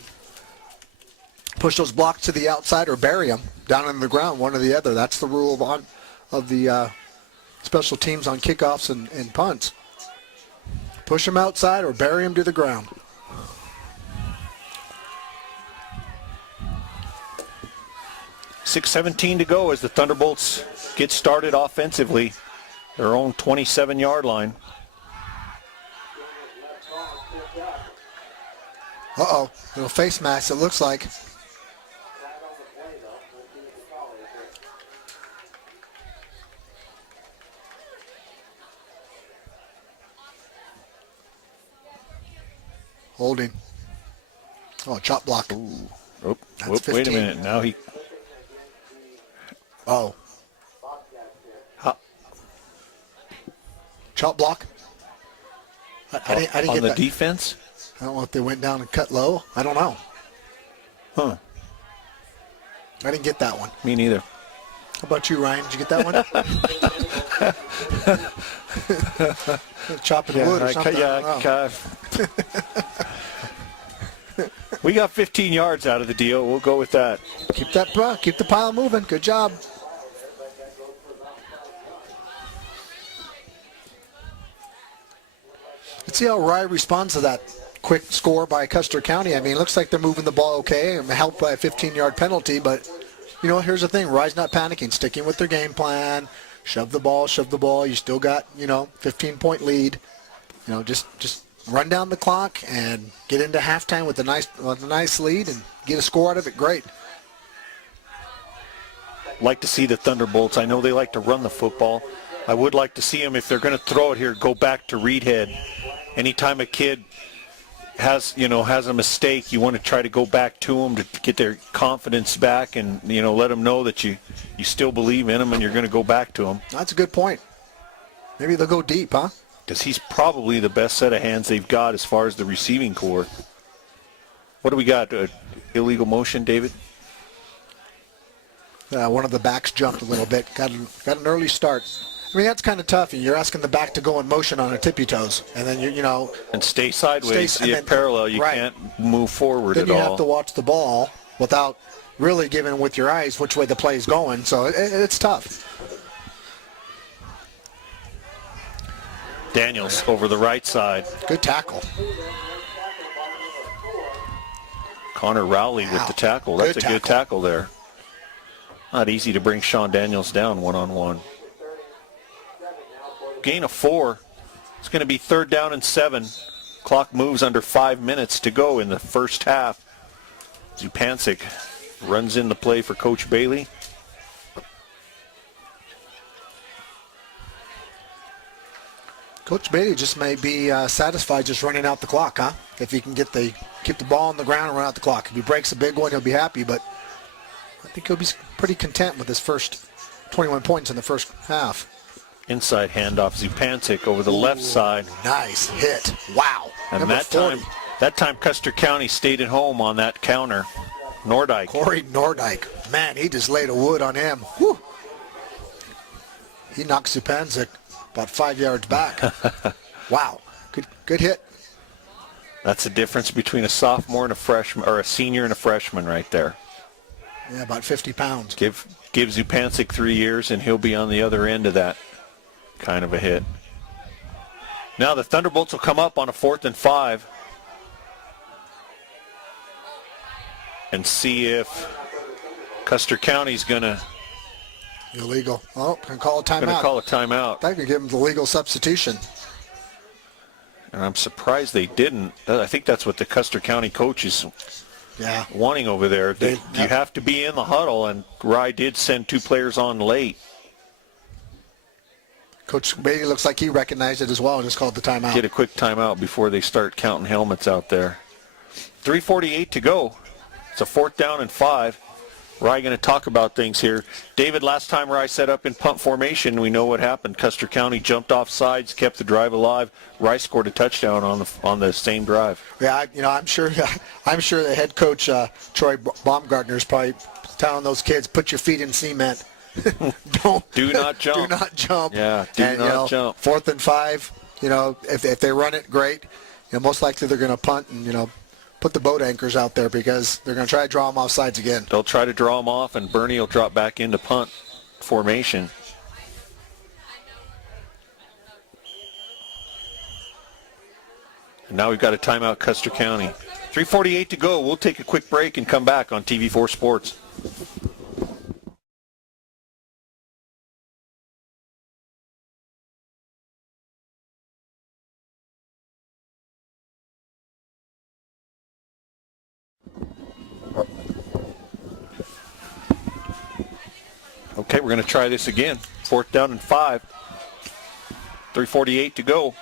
Push those blocks to the outside or bury them down in the ground, one or the other. That's the rule of the special teams on kickoffs and punts. Push them outside or bury them to the ground. $6:17 to go as the Thunderbolts get started offensively. Their own 27-yard line. Uh-oh, little face mask, it looks like. Holding. Oh, chop block. Ooh. Wait a 15. minute. Now he... Oh. Chop block. I didn't on get the that. defense? I don't know if they went down and cut low. I don't know. Huh. I didn't get that one. Me neither. How about you, Ryan? Did you get that one? Chopping wood or something. We got 15 yards out of the deal. We'll go with that. Keep the pile moving. Good job. Let's see how Rye responds to that quick score by Custer County. I mean, it looks like they're moving the ball okay. I'm helped by a 15-yard penalty, but, here's the thing. Rye's not panicking, sticking with their game plan. Shove the ball. You still got, 15-point lead. Just run down the clock and get into halftime with a nice lead and get a score out of it. Great. Like to see the Thunderbolts. I know they like to run the football. I would like to see them, if they're going to throw it here, go back to read head. Anytime a kid has a mistake, you want to try to go back to them to get their confidence back and, let them know that you still believe in them and you're going to go back to them. That's a good point. Maybe they'll go deep, huh? Because he's probably the best set of hands they've got as far as the receiving core. What do we got? Illegal motion, David? One of the backs jumped a little bit. Got an early start. I mean, that's kind of tough. You're asking the back to go in motion on her tippy toes, and then and stay sideways. Parallel. You can't move forward at all. Then you have to watch the ball without really giving with your eyes which way the play is going. So it's tough. Daniels over the right side. Good tackle. Connor Rowley with the tackle. That's a good tackle there. Not easy to bring Sean Daniels down one-on-one. Gain of 4. It's going to be 3rd down and 7. Clock moves under 5 minutes to go in the first half. Zupancic runs in the play for Coach Bailey. Coach Bailey just may be satisfied just running out the clock, huh? If he can keep the ball on the ground and run out the clock. If he breaks a big one, he'll be happy, but I think he'll be pretty content with his first 21 points in the first half. Inside handoff, Zupancic over the left side. Nice hit. Wow. And Number that time Custer County stayed at home on that counter. Nordyke. Corey Nordyke. Man, he just laid a wood on him. Whew. He knocked Zupancic about 5 yards back. Wow. Good hit. That's the difference between a sophomore and a freshman, or a senior and a freshman right there. Yeah, about 50 pounds. Give Zupancic 3 years and he'll be on the other end of that kind of a hit. Now the Thunderbolts will come up on a 4th and 5 and see if Custer County's gonna illegal. Oh, can call a timeout. Gonna call a timeout. That could give them the legal substitution. And I'm surprised they didn't. I think that's what the Custer County coach is wanting over there. You have to be in the huddle, and Rye did send 2 players on late. Coach Beatty looks like he recognized it as well and just called the timeout. Get a quick timeout before they start counting helmets out there. 3:48 to go. It's a 4th down and 5. Rye going to talk about things here. David, last time Rye set up in punt formation, we know what happened. Custer County jumped off sides, kept the drive alive. Rye scored a touchdown on the same drive. Yeah, I'm sure the head coach Troy Baumgartner is probably telling those kids, put your feet in cement. Do not jump. Do not jump. Yeah, do not jump. 4th and 5. If they run it, great. Most likely they're going to punt and put the boat anchors out there because they're going to try to draw them off sides again. They'll try to draw them off, and Bernie will drop back into punt formation. And now we've got a timeout, Custer County. 3:48 to go. We'll take a quick break and come back on TV4 Sports. Okay, we're going to try this again. 4th down and 5. 3:48 to go.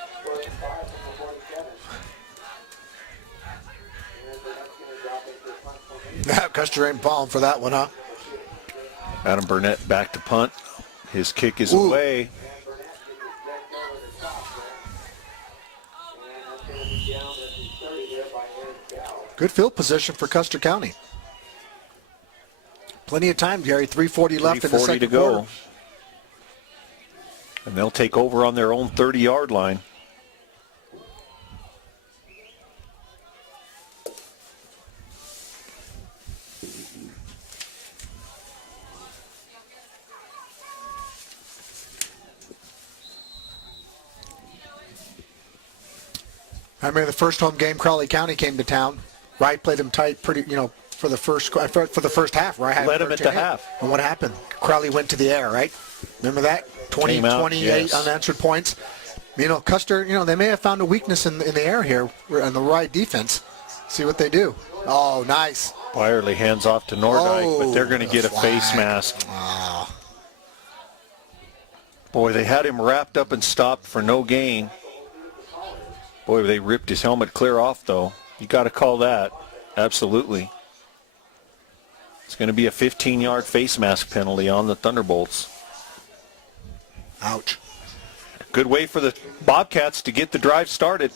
Yeah, Custer ain't falling for that one, huh? Adam Burnett back to punt. His kick is away. Good field position for Custer County. Plenty of time, Gary. 3:40 left in the second to go. quarter. And they'll take over on their own 30-yard line. I remember the first home game, Crowley County came to town. Wright played them tight, for the first half. Right, led them at the half. And what happened? Crowley went to the air, right? Remember that? 28 unanswered points. Custer, they may have found a weakness in the air here on the Wright defense. See what they do. Oh, nice. Byerly hands off to Nordyke, but they're going to get a face mask. Oh. Boy, they had him wrapped up and stopped for no gain. Boy, they ripped his helmet clear off, though. You got to call that. Absolutely. It's going to be a 15-yard face mask penalty on the Thunderbolts. Ouch. Good way for the Bobcats to get the drive started.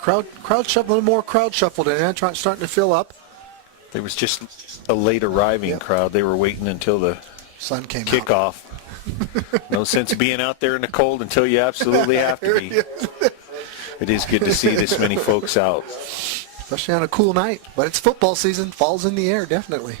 Crowd shuffle, a little more crowd shuffled in, starting to fill up. There was just a late arriving crowd. They were waiting until the sun came kickoff. No sense being out there in the cold until you absolutely have to be. It is good to see this many folks out. Especially on a cool night. But it's football season. Fall's in the air, definitely.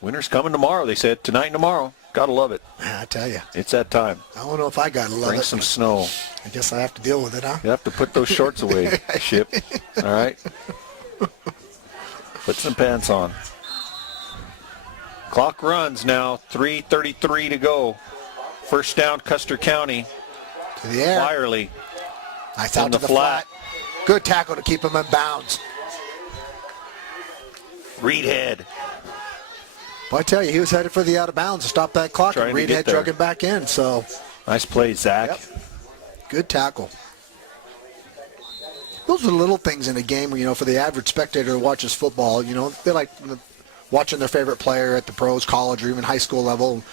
Winter's coming tomorrow, they said. Tonight and tomorrow. Gotta love it. I tell you. It's that time. I don't know if I gotta love it. Bring some snow. I guess I have to deal with it, huh? You have to put those shorts away, Ship. All right? Put some pants on. Clock runs now. 3:33 to go. First down, Custer County. To the air. Byerly. Nice out to the flat. Good tackle to keep him in bounds. Reedhead. Well, I tell you, he was headed for the out of bounds to stop that clock, Trying and to Reed get had there. drug him back in. So, Nice play, Zach. yep. Good tackle. Those are little things in a game where, for the average spectator who watches football, they like watching their favorite player at the pros, college, or even high school level.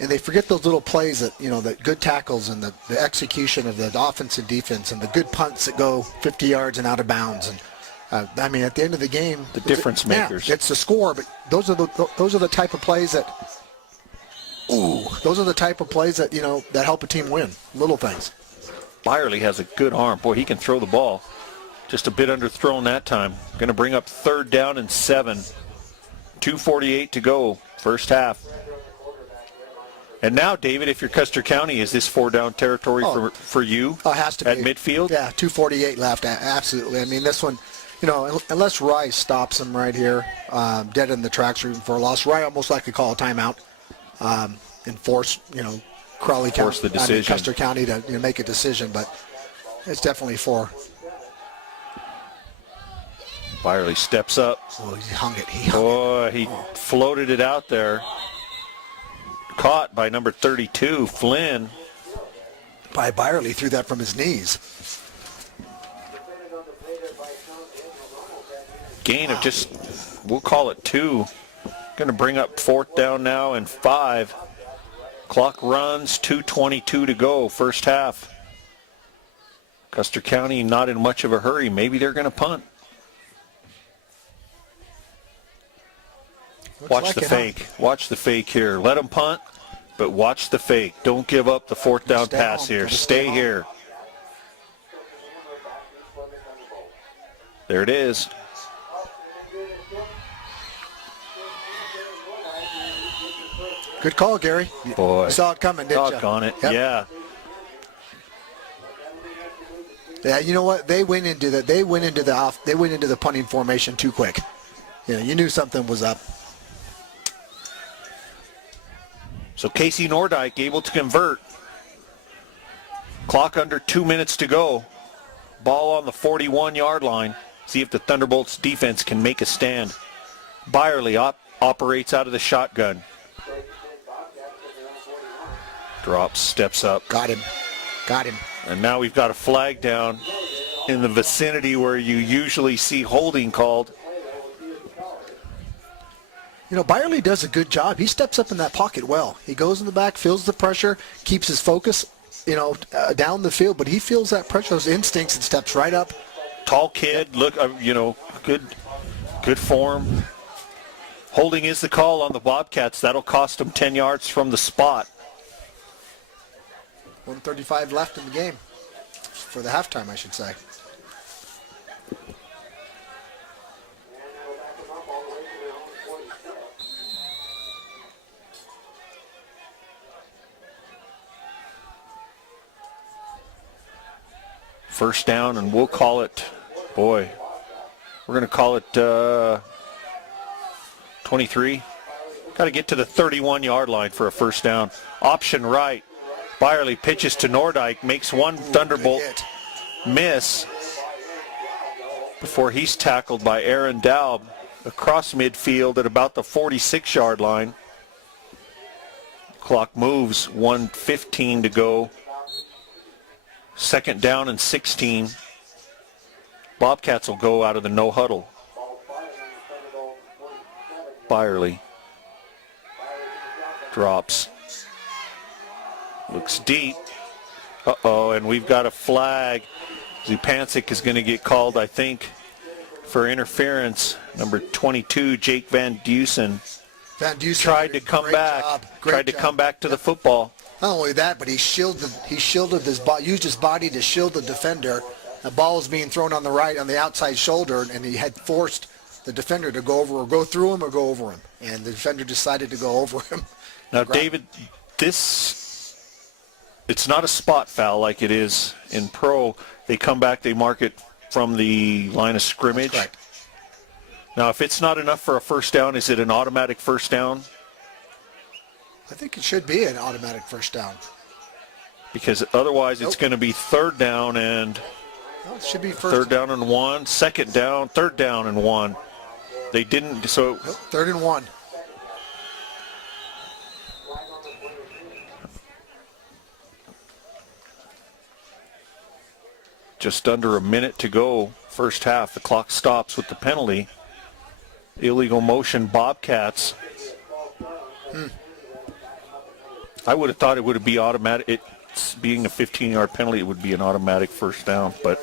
And they forget those little plays that, the good tackles and the execution of the offense and defense and the good punts that go 50 yards and out of bounds. And, at the end of the game, The difference makers. Yeah, it's the score, but those are the type of plays that, those are the type of plays that, that help a team win. Little things. Byerly has a good arm. Boy, he can throw the ball. Just a bit underthrown that time. Going to bring up 3rd down and 7. 2:48 to go, first half. And now, David, if you're Custer County, is this 4-down territory for you it has to at be. midfield? Yeah, 2:48 left. Absolutely. This one, unless Rice stops him right here, dead in the tracks, rooting for a loss, Rice almost likely call a timeout and force, Crowley Force County, the decision. Custer County to make a decision, but it's definitely 4. Byerly steps up. Oh, he hung it. Boy, he floated it out there. Caught by number 32, Flynn. By Byerly threw that from his knees. Gain of just, we'll call it 2. Going to bring up 4th down now and 5. Clock runs, 2:22 to go, first half. Custer County not in much of a hurry. Maybe they're going to punt. Watch the fake. Watch the fake here. Let them punt, but watch the fake. Don't give up the 4th down pass here. Stay here. There it is. Good call, Gary. Boy. You saw it coming, didn't you? Doggone it. Yep. Yeah. Yeah, you know what? They went into the punting formation too quick. You knew something was up. So Casey Nordyke able to convert. Clock under 2 minutes to go. Ball on the 41-yard line. See if the Thunderbolts defense can make a stand. Byerly operates out of the shotgun. Drops, steps up. Got him. And now we've got a flag down in the vicinity where you usually see holding called. Byerly does a good job. He steps up in that pocket well. He goes in the back, feels the pressure, keeps his focus, down the field, but he feels that pressure, those instincts, and steps right up. Tall kid, look, good form. Holding is the call on the Bobcats. That'll cost them 10 yards from the spot. 1:35 left in the game. For the halftime, I should say. First down, and we'll call it, we're going to call it 23. Got to get to the 31-yard line for a first down. Option right. Byerly pitches to Nordyke, makes one Thunderbolt miss before he's tackled by Aaron Daub across midfield at about the 46-yard line. Clock moves, 1:15 to go. 2nd down and 16. Bobcats will go out of the no huddle. Byerly drops. Looks deep. Uh-oh, and we've got a flag. Zupancic is going to get called, I think, for interference. Number 22, Jake Van Dusen. Tried to come back. Tried to come back to the football. Not only that, but he shielded his body, used his body to shield the defender. The ball was being thrown on the outside shoulder, and he had forced the defender to go over or go through him or go over him. And the defender decided to go over him. Now, David, it's not a spot foul like it is in pro. They come back, they mark it from the line of scrimmage. That's correct. Now, if it's not enough for a first down, is it an automatic first down? I think it should be an automatic first down. Because otherwise it's going to be 3rd down and... No, it should be first. 3rd down and 1, 2nd down, 3rd down and 1. They didn't, so... Nope, 3rd and 1. Just under a minute to go, first half. The clock stops with the penalty. Illegal motion, Bobcats. I would have thought it would be automatic. It's being a 15-yard penalty, it would be an automatic first down, but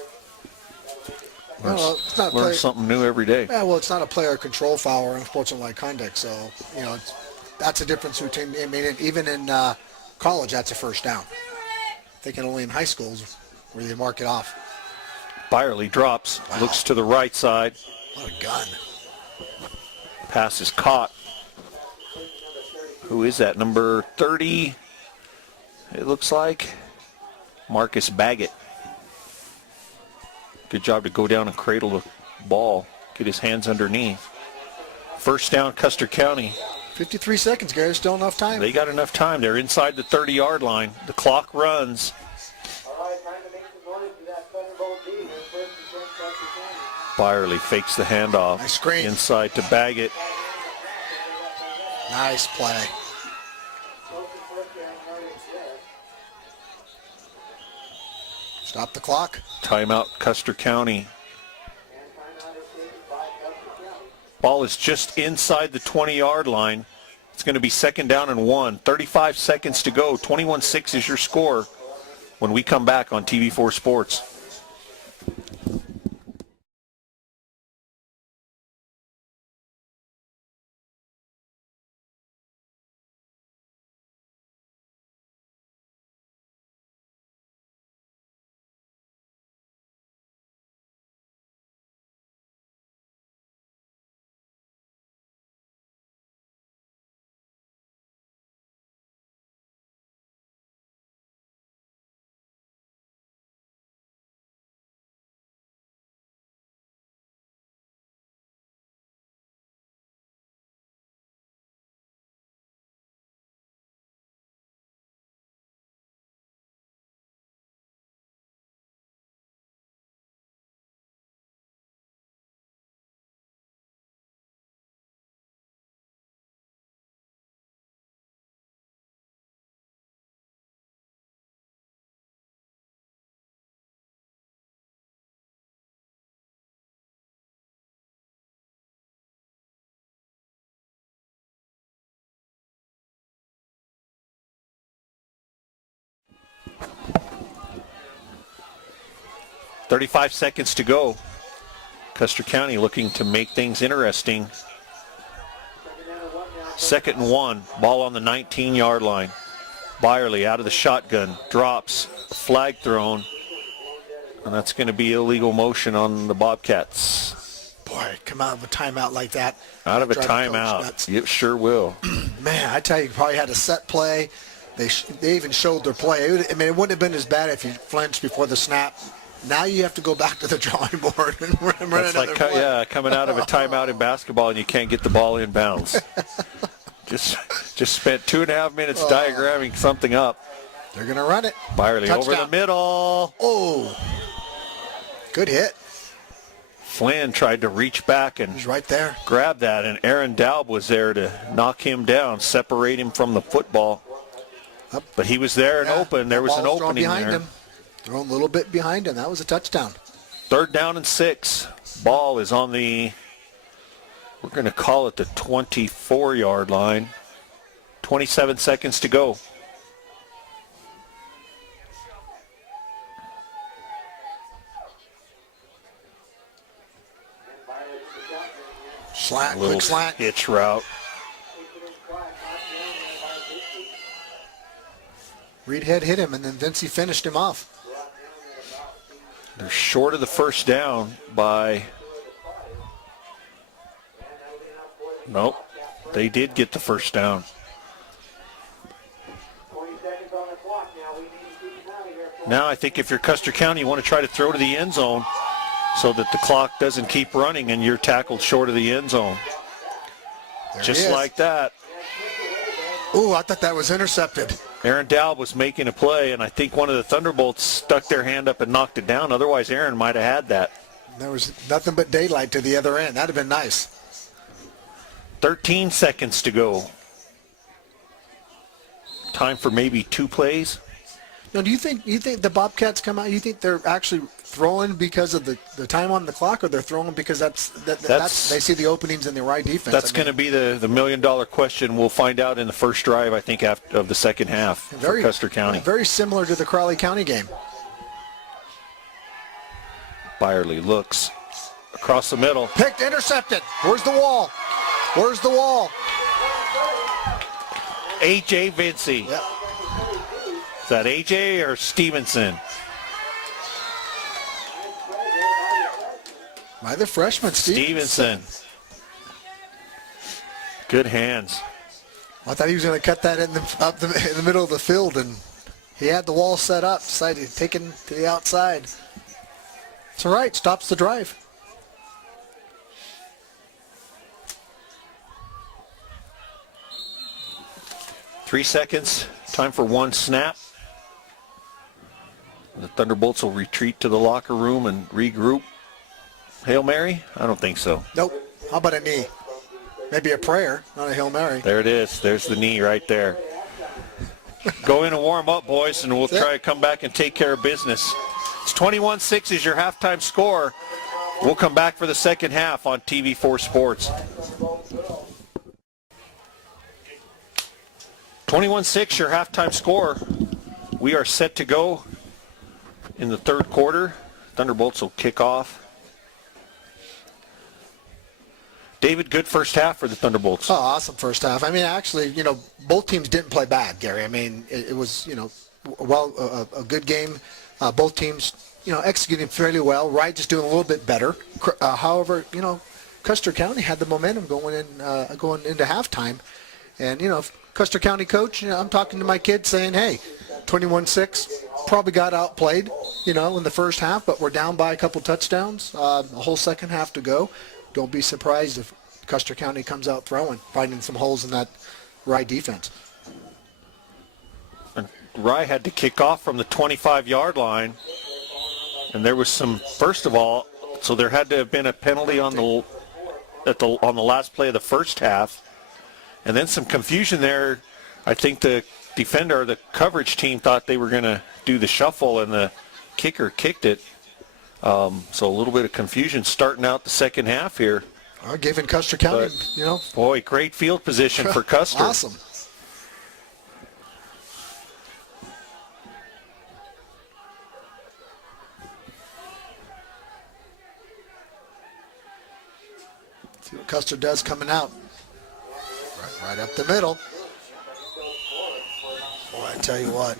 It's not learn something new every day. Yeah, well, it's not a player control foul or unsportsmanlike conduct, so that's a difference between. I mean, even in college, that's a first down. I think only in high schools where they mark it off. Byerly drops, looks to the right side. What a gun! Pass is caught. Who is that? Number 30. It looks like Marcus Baggett. Good job to go down and cradle the ball, get his hands underneath. First down, Custer County. 53 seconds, Gary. Still enough time. They got enough time. They're inside the 30-yard line. The clock runs. Byerly fakes the handoff. Nice screen. Inside to Baggett. Nice play. Stop the clock. Timeout, Custer County. Ball is just inside the 20-yard line. It's going to be second down and 1. 35 seconds to go. 21-6 is your score when we come back on TV4 Sports. .35 seconds to go. Custer County looking to make things interesting. Second and 1. Ball on the 19-yard line. Byerly out of the shotgun. Drops. Flag thrown. And that's going to be illegal motion on the Bobcats. Boy, come out of a timeout like that. Out of a timeout. It sure will. Man, I tell you, probably had a set play. They even showed their play. I mean, it wouldn't have been as bad if you flinched before the snap. Now you have to go back to the drawing board and run That's another play. coming out of a timeout in basketball and you can't get the ball in bounds. just spent 2.5 minutes diagramming something up. They're going to run it. Byerly Touchdown. over the middle. Oh, good hit. Flynn tried to reach back and He's right there. grab that, and Aaron Daub was there to knock him down, separate him from the football. But he was there and open. There was an opening behind there. him. Thrown a little bit behind him. That was a touchdown. Third down and 6. Ball is on the, we're going to call it the 24-yard line. 27 seconds to go. Slant, quick slant. Hitch route. Reed Head hit him, and then Vincey finished him off. They're short of the first down by... Nope. They did get the first down. Now I think if you're Custer County, you want to try to throw to the end zone so that the clock doesn't keep running and you're tackled short of the end zone. Just like that. Ooh, I thought that was intercepted. Aaron Daub was making a play, and I think one of the Thunderbolts stuck their hand up and knocked it down. Otherwise, Aaron might have had that. There was nothing but daylight to the other end. That'd have been nice. 13 seconds to go. Time for maybe 2 plays. Now, do you think the Bobcats come out? You think they're actually throwing because of the time on the clock, or they're throwing because that's they see the openings in the right defense? That's going to be the million-dollar question. We'll find out in the first drive, I think, of the second half for Custer County. Very similar to the Crowley County game. Byerly looks across the middle. Picked, intercepted. Where's the wall? Where's the wall? A.J. Vincey. Yep. Is that A.J. or Stevenson? By the freshman, Stevenson. Good hands. I thought he was going to cut that in the middle of the field, and he had the wall set up, decided to take it to the outside. It's all right, stops the drive. Three seconds, time for one snap. The Thunderbolts will retreat to the locker room and regroup. Hail Mary? I don't think so. Nope. How about a knee? Maybe a prayer, not a Hail Mary. There it is. There's the knee right there. Go in and warm up, boys, and we'll try to come back and take care of business. It's 21-6 is your halftime score. We'll come back for the second half on TV4 Sports. 21-6, your halftime score. We are set to go in the third quarter. Thunderbolts will kick off. David, good first half for the Thunderbolts. Oh, awesome first half. I mean, actually, both teams didn't play bad, Gary. I mean, it was, a good game. Both teams, executing fairly well. Wright just doing a little bit better. However, Custer County had the momentum going into halftime. And, Custer County coach, I'm talking to my kids saying, hey, 21-6, probably got outplayed, in the first half, but we're down by a couple touchdowns. A whole second half to go. Don't be surprised if Custer County comes out throwing, finding some holes in that Rye defense. And Rye had to kick off from the 25-yard line. And there was some, first of all, so there had to have been a penalty on the last play of the first half. And then some confusion there. I think the defender, the coverage team, thought they were going to do the shuffle, and the kicker kicked it. So a little bit of confusion starting out the second half here. Giving Custer County, Boy, great field position for Custer. Awesome. See what Custer does coming out. Right up the middle. Boy, I tell you what,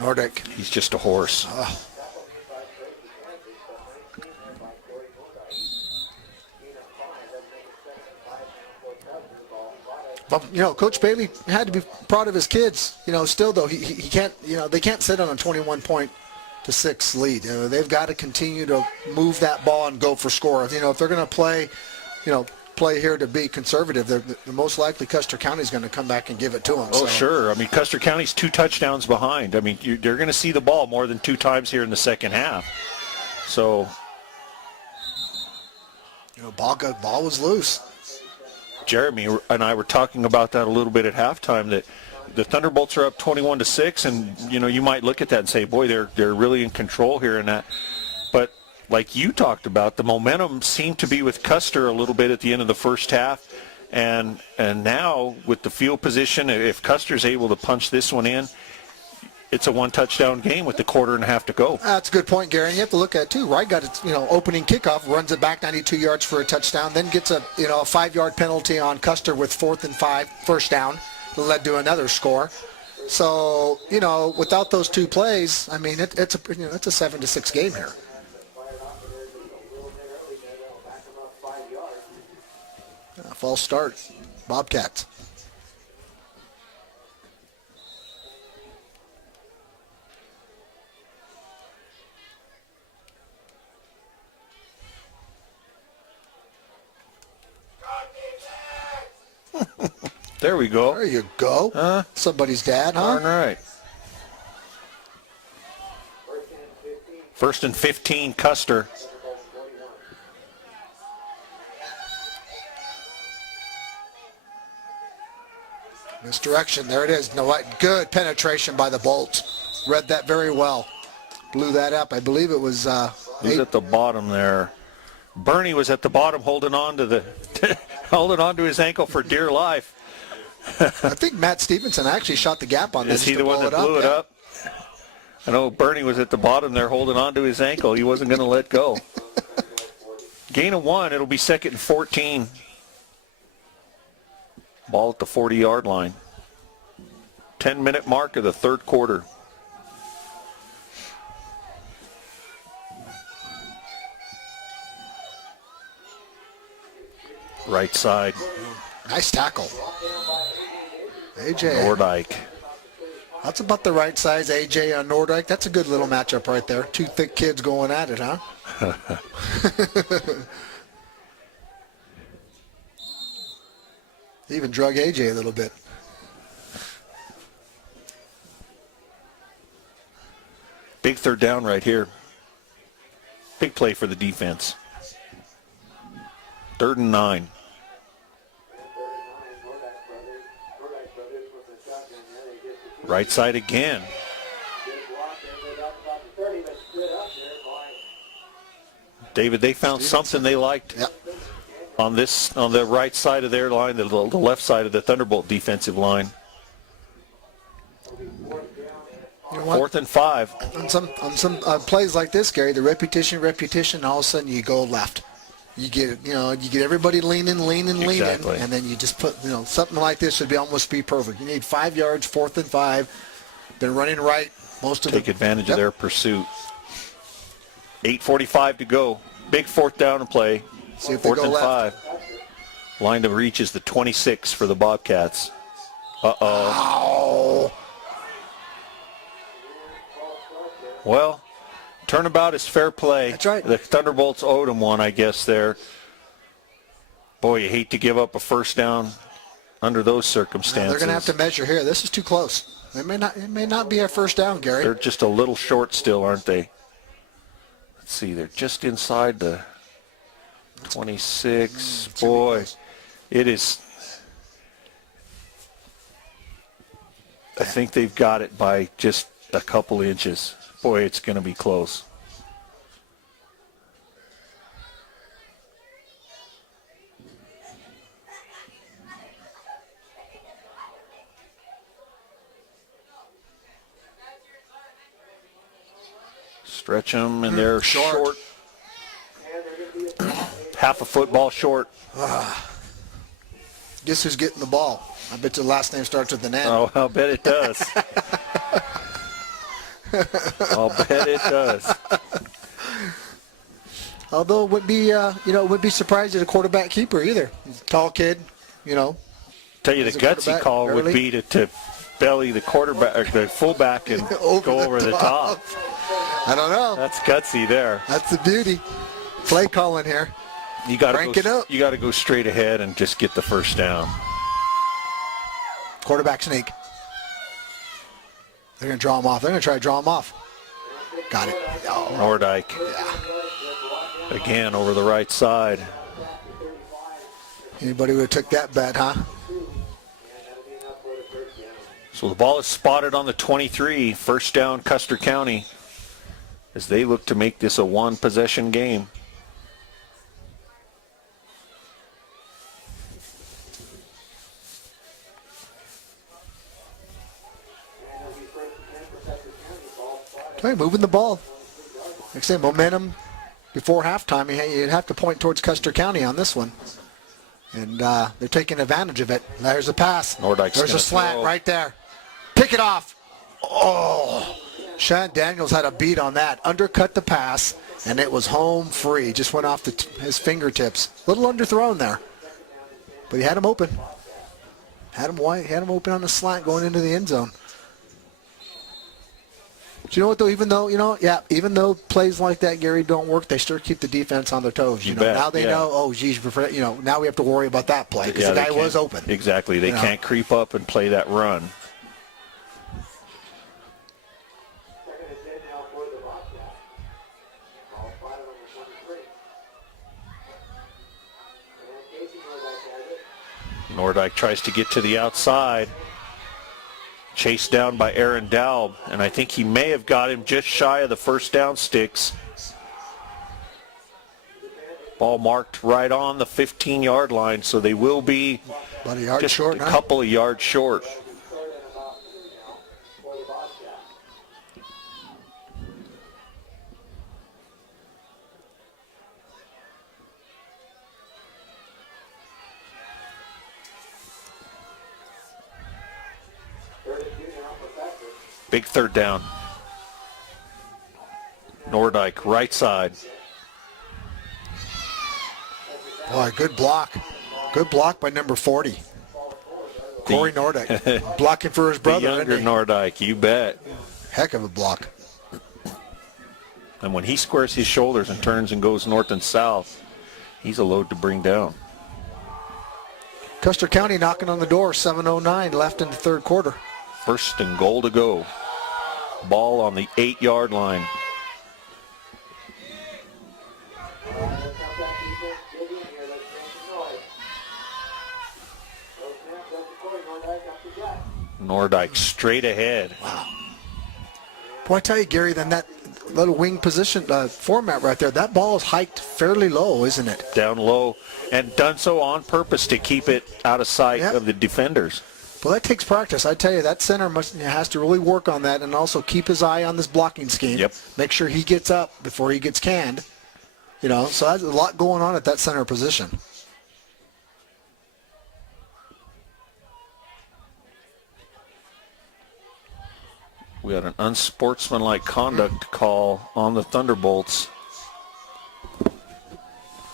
Nordic. He's just a horse. But, Coach Bailey had to be proud of his kids. Still though, he can't, they can't sit on a 21-6 lead. They've got to continue to move that ball and go for score. If they're going to play here to be conservative, the most likely Custer County is going to come back and give it to them. Oh, sure. I mean, Custer County's 2 touchdowns behind. I mean, they're going to see the ball more than 2 times here in the second half. So, ball was loose. Jeremy and I were talking about that a little bit at halftime, that the Thunderbolts are up 21-6, and you might look at that and say, boy, they're really in control here and that. But like you talked about, the momentum seemed to be with Custer a little bit at the end of the first half, and now with the field position, if Custer's able to punch this one in, it's a 1-touchdown game with the quarter and a half to go. That's a good point, Gary. And you have to look at it too. Wright got its opening kickoff, runs it back 92 yards for a touchdown, then gets a 5-yard penalty on Custer with 4th and 5, first down, that led to another score. So without those 2 plays, I mean it's a 7-6 game here. False start, Bobcats. There we go. There you go. Somebody's dad, huh? All right. 1st and 15, Custer. Misdirection. There it is. No, good penetration by the Bolts. read that very well. Blew that up. I believe it was Who's at the bottom there? Bernie was at the bottom holding on to the holding on to his ankle for dear life. I think Matt Stevenson actually shot the gap on this. Is he the one that blew it up? I know Bernie was at the bottom there holding on to his ankle. He wasn't going to let go. Gain of 1. It'll be 2nd and 14. Ball at the 40-yard line. 10-minute mark of the third quarter. Right side. Nice tackle. AJ. Nordyke. That's about the right size, AJ on Nordyke. That's a good little matchup right there. Two thick kids going at it, huh? Even drug AJ a little bit. Big third down right here. Big play for the defense. 3rd and 9. Right side again. David, they found something they liked on the right side of their line, the left side of the Thunderbolt defensive line. You know what? 4th and 5. On some plays like this, Gary, the repetition, all of a sudden you go left. You get everybody leaning, Exactly. and then you just put, something like this should almost be perfect. You need 5 yards, 4th and 5. They're running right most of Take advantage of their pursuit. 8:45 to go. Big 4th down and play. See if they 4th go and left. 5. Line to reach is the 26 for the Bobcats. Oh. Well, turnabout is fair play. That's right. The Thunderbolts owed them one, I guess, there. Boy, you hate to give up a first down under those circumstances. They're going to have to measure here. This is too close. It may not be a first down, Gary. They're just a little short still, aren't they? Let's see. They're just inside the 26. Boy, it is. I think they've got it by just a couple inches. Boy, it's going to be close. Stretch them, and they're short. Half a football short. Guess who's getting the ball? I bet the last name starts with an N. Oh, I'll bet it does. I'll bet it does. Although it would be, it would be surprising a quarterback keeper either. He's a tall kid, Tell you the gutsy call would be to belly the quarterback, or the fullback, and go over the top. I don't know. That's gutsy there. That's the beauty. Play calling here. You got Crank it up. You got to go straight ahead and just get the first down. Quarterback sneak. They're going to draw him off. They're going to try to draw him off. Got it. Oh. Nordyke. Yeah. Again over the right side. Anybody would have took that bet, huh? So the ball is spotted on the 23. First down, Custer County, as they look to make this a one-possession game. Okay, moving the ball. Like I say, momentum before halftime. You'd have to point towards Custer County on this one. And they're taking advantage of it. There's a pass. There's a slant right there. Pick it off. Oh, Sean Daniels had a beat on that. Undercut the pass, and it was home free. Just went off his fingertips. A little underthrown there. But he had him open. Had him open on the slant going into the end zone. Do you know what, though? Even though plays like that, Gary, don't work, they still keep the defense on their toes. Now they know, oh, geez, now we have to worry about that play because the guy was open. Exactly. They can't creep up and play that run. Nordyke tries to get to the outside. Chased down by Aaron Daub, and I think he may have got him just shy of the first down sticks. Ball marked right on the 15-yard line, so they will be about a yard just short, a couple of yards short. Big third down. Nordyke, right side. Boy, good block. Good block by number 40. Corey Nordyke. Blocking for his brother. The younger Nordyke, you bet. Heck of a block. And when he squares his shoulders and turns and goes north and south, he's a load to bring down. Custer County knocking on the door, 7:09 left in the third quarter. First and goal to go. Ball on the 8-yard line. Nordyke straight ahead. Wow. Boy, I tell you, Gary, then that little wing position format right there, that ball is hiked fairly low, isn't it? Down low, and done so on purpose to keep it out of sight of the defenders. Well, that takes practice. I tell you, that center has to really work on that and also keep his eye on this blocking scheme. Yep. Make sure he gets up before he gets canned. You know, so there's a lot going on at that center position. We had an unsportsmanlike conduct call on the Thunderbolts.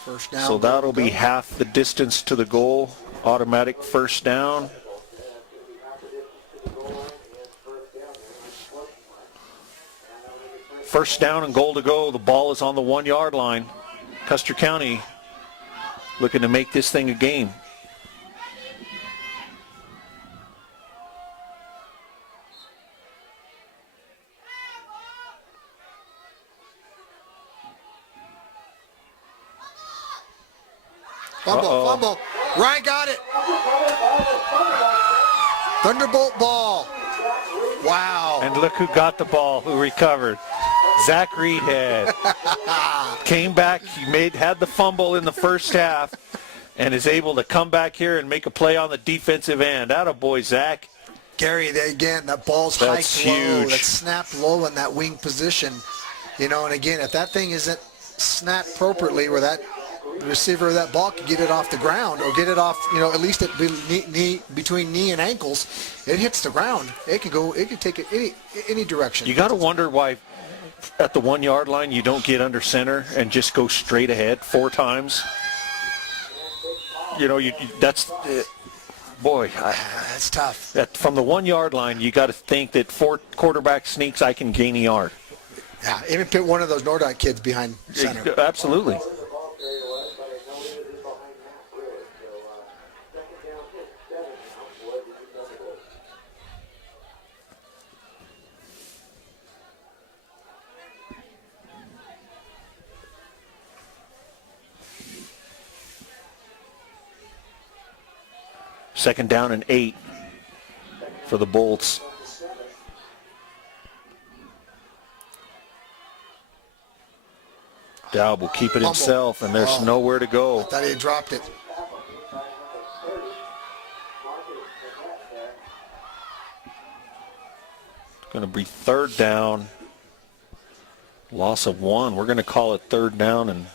First down. So that'll be half the distance to the goal. Automatic first down. First down and goal to go. The ball is on the 1-yard line. Custer County looking to make this thing a game. Fumble. Ryan got it. Thunderbolt ball. Wow. And look who got the ball, who recovered. Zach Reedhead. Came back, had the fumble in the first half, and is able to come back here and make a play on the defensive end. Attaboy, Zach. Gary, again, that ball's That's hiked low. huge. That's snapped low in that wing position. You know, and again, if that thing isn't snapped appropriately where that receiver of that ball can get it off the ground or get it off, you know, at least at between knee and ankles, it hits the ground. It can take it any direction. You got to wonder why at the 1-yard line you don't get under center and just go straight ahead 4 times. You know, that's boy. That's tough. From the 1-yard line, you got to think that 4 quarterback sneaks, I can gain a yard. Yeah, even put one of those Nordyke kids behind center. Absolutely. Second down and 8 for the Bolts. Daub will keep it himself, and there's nowhere to go. I thought he had dropped it. Going to be third down. Loss of 1. We're going to call it third down, and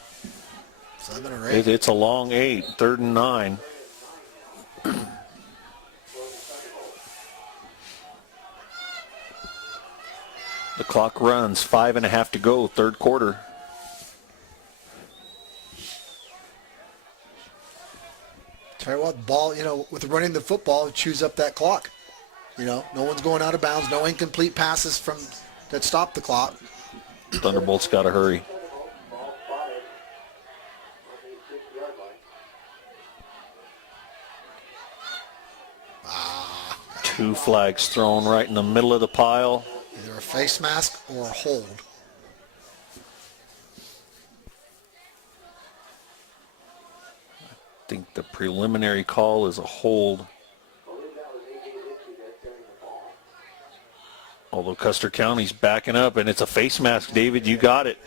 7 or 8. it's a long 8. 3rd and 9. The clock runs. 5.5 to go, third quarter. Tell you what, the ball, you know, with running the football, it chews up that clock. You know, no one's going out of bounds, no incomplete passes that stop the clock. Thunderbolts got to hurry. Two flags thrown right in the middle of the pile. Either a face mask or a hold. I think the preliminary call is a hold. Although Custer County's backing up, and it's a face mask, David. You got it.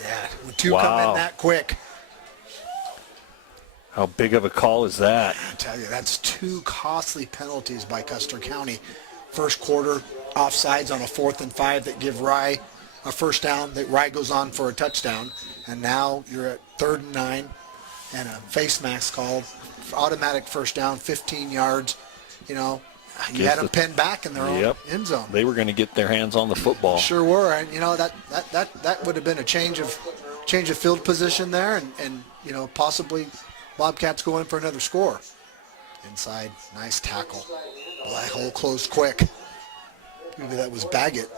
Yeah, when two come in that quick. How big of a call is that? I tell you, that's 2 costly penalties by Custer County. First quarter, offsides on a 4th and 5 that give Rye a first down. That Rye goes on for a touchdown. And now you're at 3rd and 9 and a face mask called. Automatic first down, 15 yards. You know, you had them pinned back in their own end zone. They were going to get their hands on the football. Sure were. And, you know, that would have been a change of field position there and you know, possibly Bobcats go in for another score. Inside, nice tackle. Black hole closed quick. Maybe that was Baggett.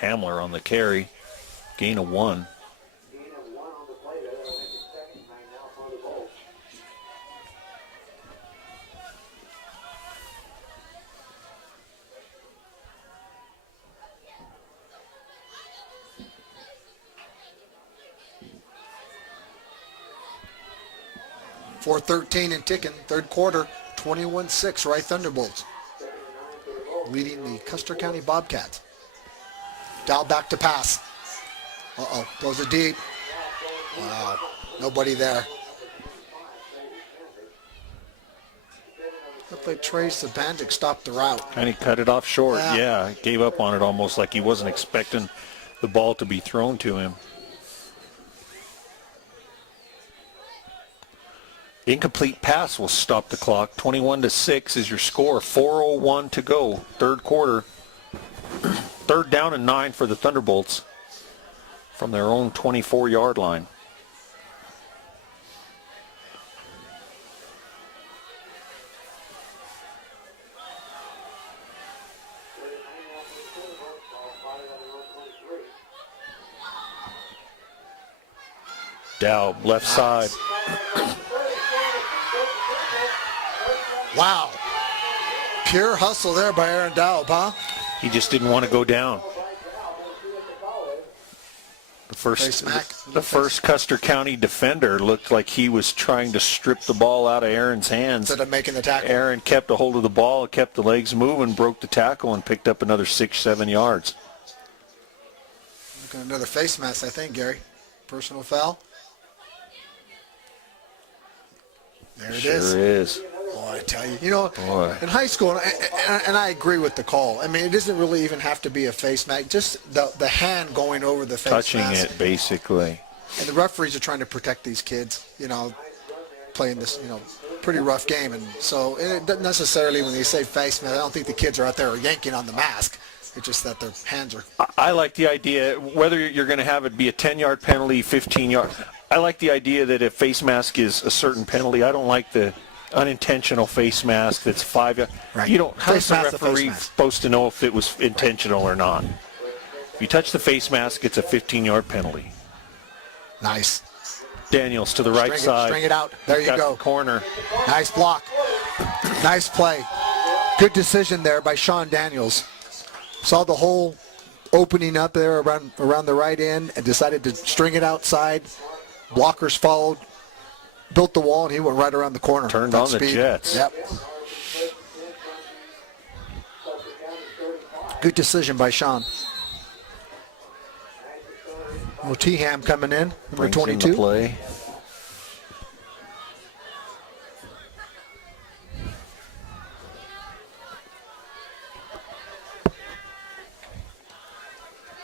Hamler on the carry. Gain of 1. .413 and ticking, third quarter, 21-6, Rye Thunderbolts, leading the Custer County Bobcats. Dial back to pass. Those are deep. Wow, nobody there. Looked like Trace Sabandic stopped the route. Kind of cut it off short. Yeah, gave up on it almost like he wasn't expecting the ball to be thrown to him. Incomplete pass will stop the clock. 21-6 is your score. 4:01 to go. Third quarter. 3rd down and 9 for the Thunderbolts from their own 24-yard line. Dow, left side. Wow. Pure hustle there by Aaron Dowd, huh? He just didn't want to go down. The first Custer County defender looked like he was trying to strip the ball out of Aaron's hands. Instead of making the tackle. Aaron kept a hold of the ball, kept the legs moving, broke the tackle, and picked up another 6-7 yards. Look at another face mask, I think, Gary. Personal foul. There it is. Sure is. Oh, I tell you, you know, in high school, and I agree with the call. I mean, it doesn't really even have to be a face mask. Just the hand going over the face touching mask. It, basically. And the referees are trying to protect these kids, you know, playing this, you know, pretty rough game. And so it doesn't necessarily, when they say face mask, I don't think the kids are out there yanking on the mask. It's just that their hands are. I like the idea, whether you're going to have it be a 10-yard penalty, 15-yard. I like the idea that if face mask is a certain penalty, I don't like the unintentional face mask that's 5 yards. Right. You don't. How's the referee supposed to know if it was intentional or not? If you touch the face mask, it's a 15-yard penalty. Nice. Daniels to the right side. String it out. There you go. The corner. Nice block. Nice play. Good decision there by Sean Daniels. Saw the hole opening up there around the right end and decided to string it outside. Blockers followed. Built the wall, and he went right around the corner. Turned on the Jets. Yep. Good decision by Sean. Tiham coming in, number 22. In the play.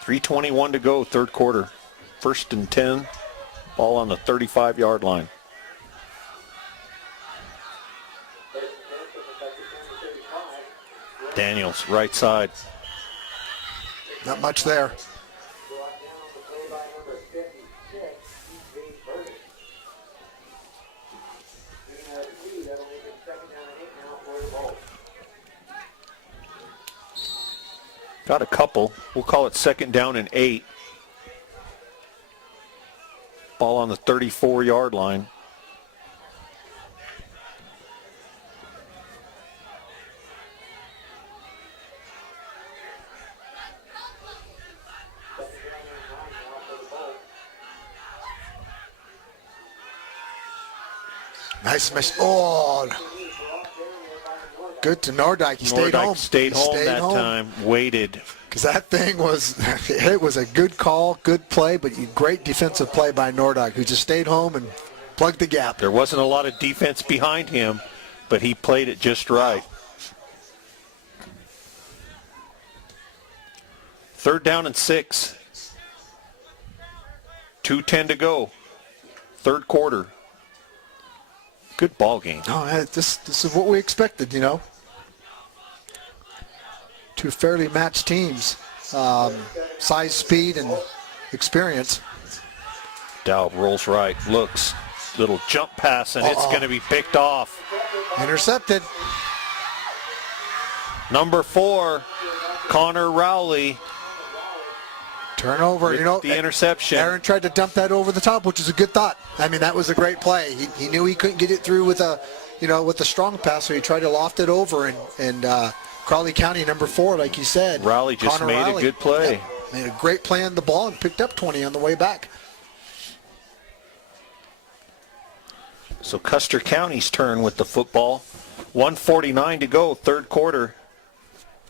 .321 to go, third quarter. 1st and 10. Ball on the 35-yard line. Daniels, right side. Not much there. Got a couple. We'll call it 2nd down and 8. Ball on the 34-yard line. Nice miss. Oh, Good to Nordyke. He stayed home. Stayed home that time, waited. Because that thing was, it was a good call, good play, but great defensive play by Nordyke, who just stayed home and plugged the gap. There wasn't a lot of defense behind him, but he played it just right. 3rd down and 6. 2:10 to go. 3rd quarter. Good ball game. Oh, this is what we expected, you know. Two fairly matched teams. Size, speed, and experience. Dowd rolls right, looks, little jump pass, and it's going to be picked off. Intercepted. Number 4, Connor Rowley. Turnover, you know. The interception. Aaron tried to dump that over the top, which is a good thought. I mean, that was a great play. He knew he couldn't get it through with a strong pass, so he tried to loft it over, and Crowley County, number 4, like you said. Rowley just made a good play. Yep, made a great play on the ball and picked up 20 on the way back. So Custer County's turn with the football. 1:49 to go, 3rd quarter.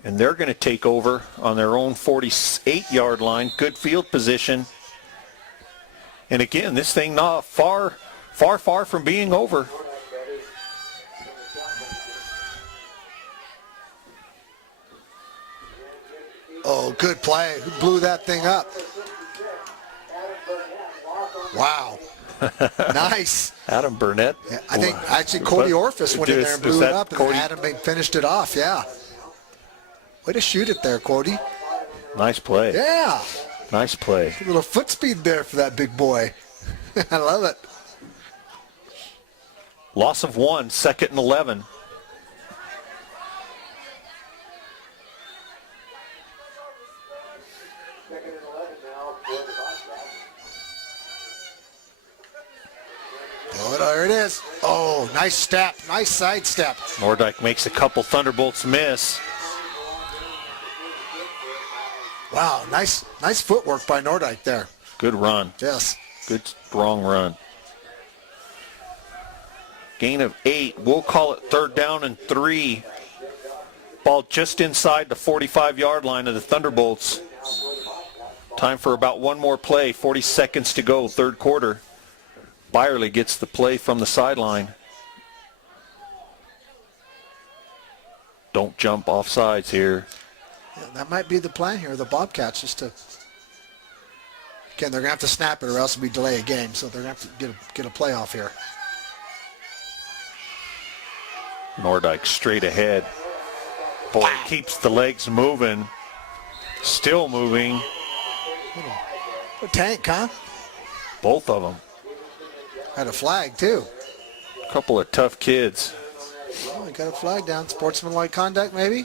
And they're going to take over on their own 48-yard line. Good field position. And again, this thing not far from being over. Oh, good play. Who blew that thing up? Wow. Nice. Adam Burnett. Yeah, I think actually Cody Orphis went in there and blew it up, and Adam finished it off, yeah. Way to shoot it there, Cody. Nice play. Yeah. Nice play. A little foot speed there for that big boy. I love it. Loss of 1, 2nd and 11. Oh, there it is. Oh, nice step. Nice side step. Nordyke makes a couple Thunderbolts miss. Wow, nice footwork by Nordyke there. Good run. Yes. Good strong run. Gain of 8. We'll call it 3rd down and 3. Ball just inside the 45-yard line of the Thunderbolts. Time for about one more play. 40 seconds to go, 3rd quarter. Byerly gets the play from the sideline. Don't jump off sides here. Yeah, that might be the plan here, the Bobcats, just to... Again, they're going to have to snap it or else we delay a game, so they're going to have to get a playoff here. Nordyke straight ahead. Boy, wow. Keeps the legs moving. Still moving. A tank, huh? Both of them. Had a flag, too. A couple of tough kids. Oh, we got a flag down. Sportsmanlike conduct, maybe?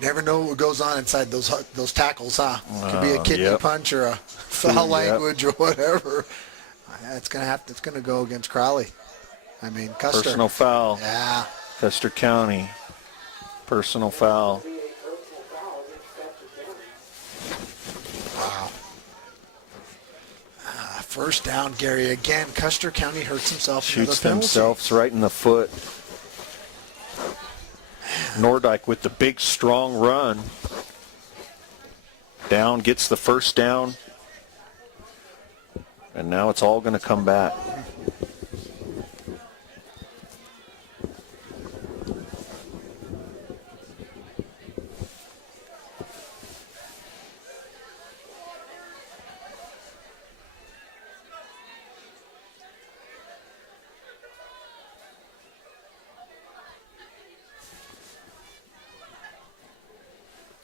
Never know what goes on inside those tackles, huh? Could be a kidney punch or a foul language or whatever. It's gonna go against Crowley. I mean, Custer. Personal foul. Yeah. Custer County. Personal foul. Wow. 1st down, Gary. Again, Custer County hurts himself. Shoots themselves right in the foot. Nordyke with the big, strong run. Down, gets the 1st down. And now it's all going to come back.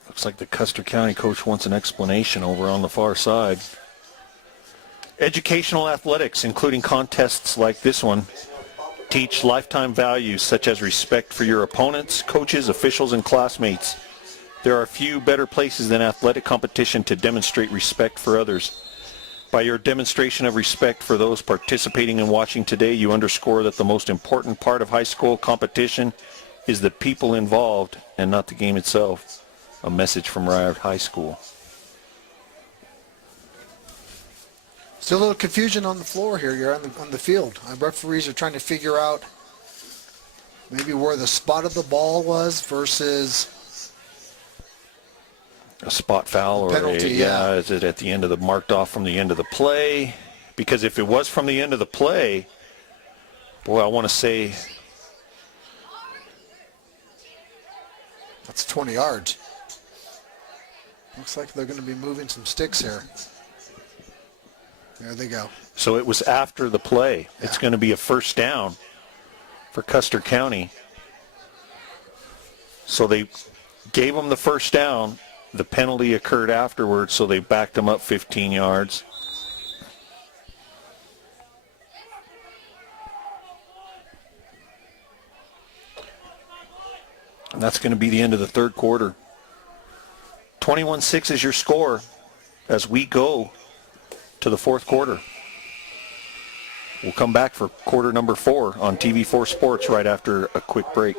Looks like the Custer County coach wants an explanation over on the far side. Educational athletics, including contests like this one, teach lifetime values such as respect for your opponents, coaches, officials, and classmates. There are few better places than athletic competition to demonstrate respect for others. By your demonstration of respect for those participating and watching today, you underscore that the most important part of high school competition is the people involved and not the game itself. A message from Ryard High School. Still a little confusion on the floor here. You're on the field. Referees are trying to figure out maybe where the spot of the ball was versus a spot foul or penalty. is it at the end of the marked off from the end of the play? Because if it was from the end of the play, boy, I want to say that's 20 yards. Looks like they're going to be moving some sticks here. There they go. So it was after the play. Yeah. It's going to be a first down for Custer County. So they gave them the first down. The penalty occurred afterwards, so they backed them up 15 yards. And that's going to be the end of the third quarter. 21-6 is your score as we go to the fourth quarter. We'll come back for quarter number 4 on TV4 Sports right after a quick break.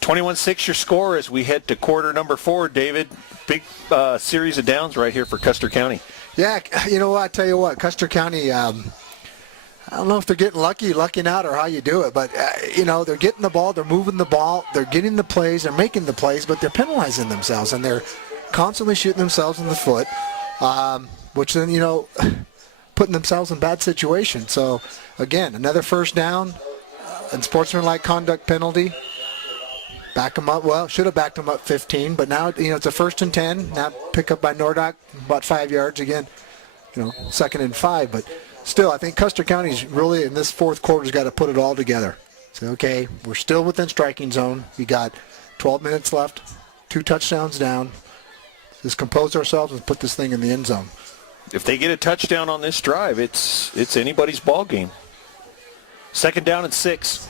(21-6) your score as we head to quarter number 4, David. Big series of downs right here for Custer County. Yeah, you know what? I tell you what, Custer County, I don't know if they're getting lucking out, or how you do it, but, they're getting the ball, they're moving the ball, they're getting the plays, they're making the plays, but they're penalizing themselves, and they're constantly shooting themselves in the foot, which then, putting themselves in bad situations. So, again, another first down, and sportsmanlike conduct penalty. Back them up. Well, should have backed them up 15, but now it's a 1st and 10. Now pick up by Nordock, about 5 yards again. 2nd and 5, but still, I think Custer County's really in this fourth quarter's got to put it all together. Say, okay, we're still within striking zone. We got 12 minutes left, 2 touchdowns down. Just compose ourselves and put this thing in the end zone. If they get a touchdown on this drive, it's anybody's ball game. 2nd down and 6.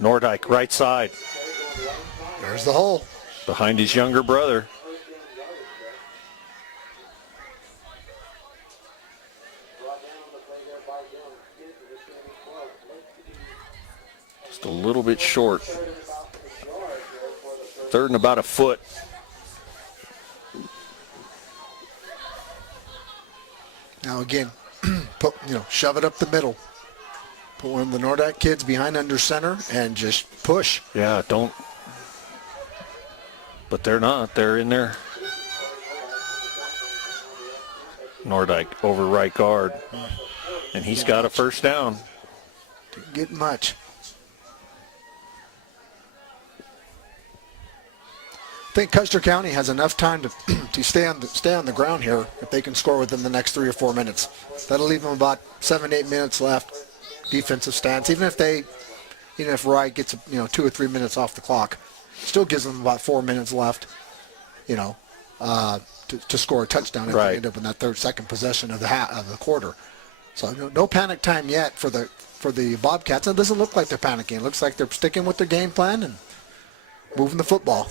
Nordyke, right side. There's the hole. Behind his younger brother. Just a little bit short. 3rd and about a foot. Now again, shove it up the middle. Put one of the Nordyke kids behind under center and just push. Yeah, don't. But they're not. They're in there. Nordyke over right guard. And he's got a first down. Didn't get much. I think Custer County has enough time to stay on the ground here if they can score within the next 3 or 4 minutes. That'll leave them about 7-8 minutes left. Defensive stance, even if Wright gets 2 or 3 minutes off the clock, still gives them about 4 minutes left, to score a touchdown if they end up in that second possession of the quarter. So no panic time yet for the Bobcats. It doesn't look like they're panicking. It looks like they're sticking with their game plan and moving the football.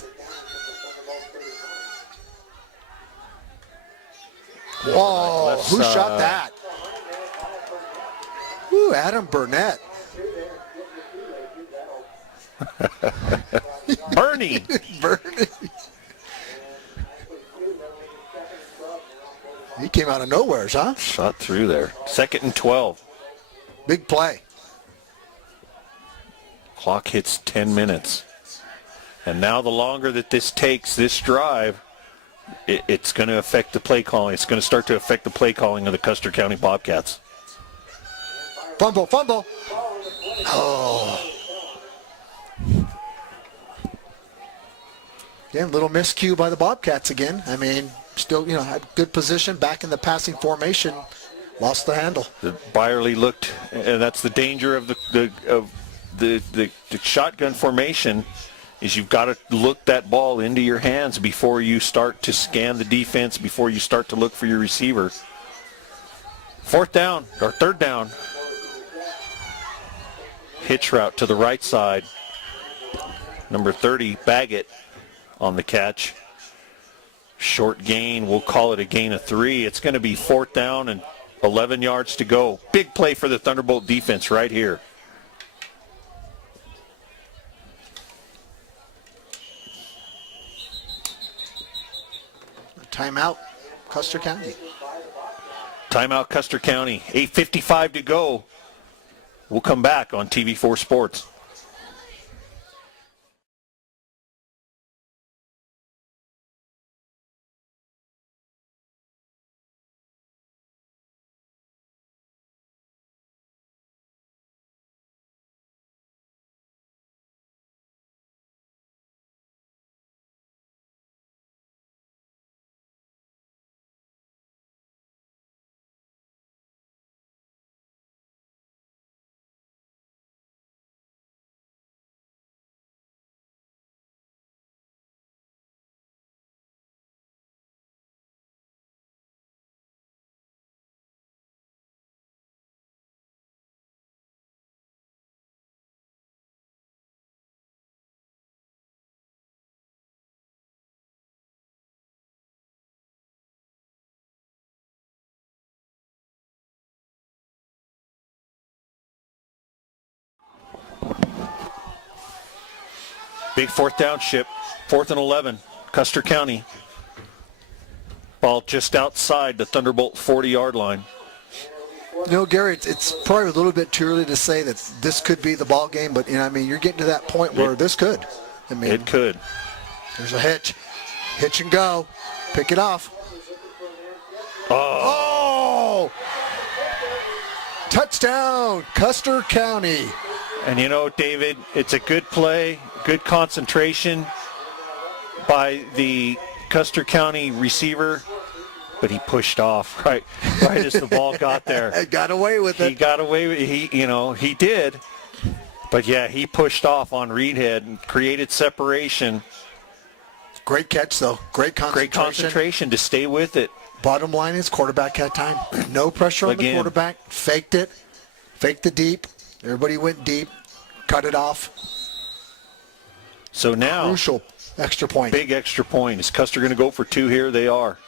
Whoa, who shot that? Ooh, Adam Burnett. Bernie. Bernie. He came out of nowhere, huh? Shot through there. 2nd and 12. Big play. Clock hits 10 minutes. And now the longer that this takes, this drive, it's going to affect the play calling. It's going to start to affect the play calling of the Custer County Bobcats. Fumble. Oh. Again, little miscue by the Bobcats again. I mean, still, had good position back in the passing formation. Lost the handle. Byerly looked, and that's the danger of the shotgun formation, is you've got to look that ball into your hands before you start to scan the defense, before you start to look for your receiver. 4th down, or 3rd down. Hitch route to the right side. Number 30, Baggett on the catch. Short gain, we'll call it a gain of 3. It's going to be 4th down and 11 yards to go. Big play for the Thunderbolt defense right here. Timeout, Custer County. Timeout, Custer County. 8:55 to go. We'll come back on TV4 Sports. Big 4th down ship. 4th and 11. Custer County. Ball just outside the Thunderbolt 40-yard line. Gary, it's probably a little bit too early to say that this could be the ball game, but you're getting to that point where this could. It could. There's a hitch and go, pick it off. Oh! Touchdown, Custer County. And David, it's a good play, good concentration by the Custer County receiver, but he pushed off right as the ball got there. Got away with it. He got away with it. He did. But yeah, he pushed off on Reedhead and created separation. Great catch though. Great concentration to stay with it. Bottom line is quarterback had time. No pressure on the quarterback. Faked it. Faked the deep. Everybody went deep. Cut it off. So now, crucial extra point. Big extra point. Is Custer going to go for 2 here? They are.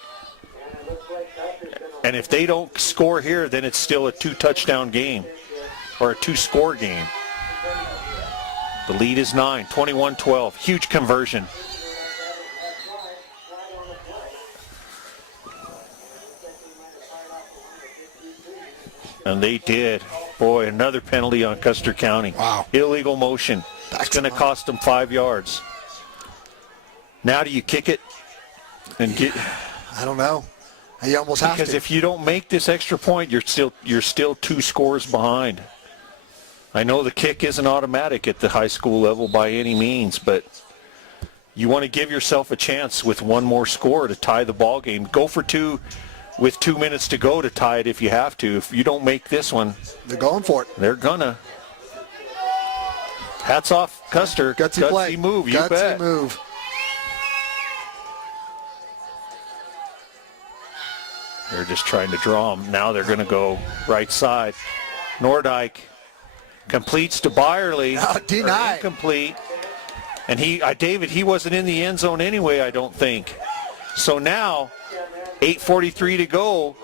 And if they don't score here, then it's still a 2-touchdown game or a 2-score game. The lead is 9, 21-12. Huge conversion. And they did. Boy, another penalty on Custer County. Wow. Illegal motion. It's going to cost them 5 yards. Now do you kick it and get? I don't know. You almost have to. Because if you don't make this extra point, you're still 2 scores behind. I know the kick isn't automatic at the high school level by any means, but you want to give yourself a chance with one more score to tie the ball game. Go for 2 with 2 minutes to go to tie it if you have to. If you don't make this one, they're going for it. They're gonna. Hats off, Custer. Gutsy play. Move, you bet. Gutsy move. They're just trying to draw them. Now they're going to go right side. Nordyke completes to Byerly. Denied. Incomplete. And David, he wasn't in the end zone anyway, I don't think. So now, 8:43 to go.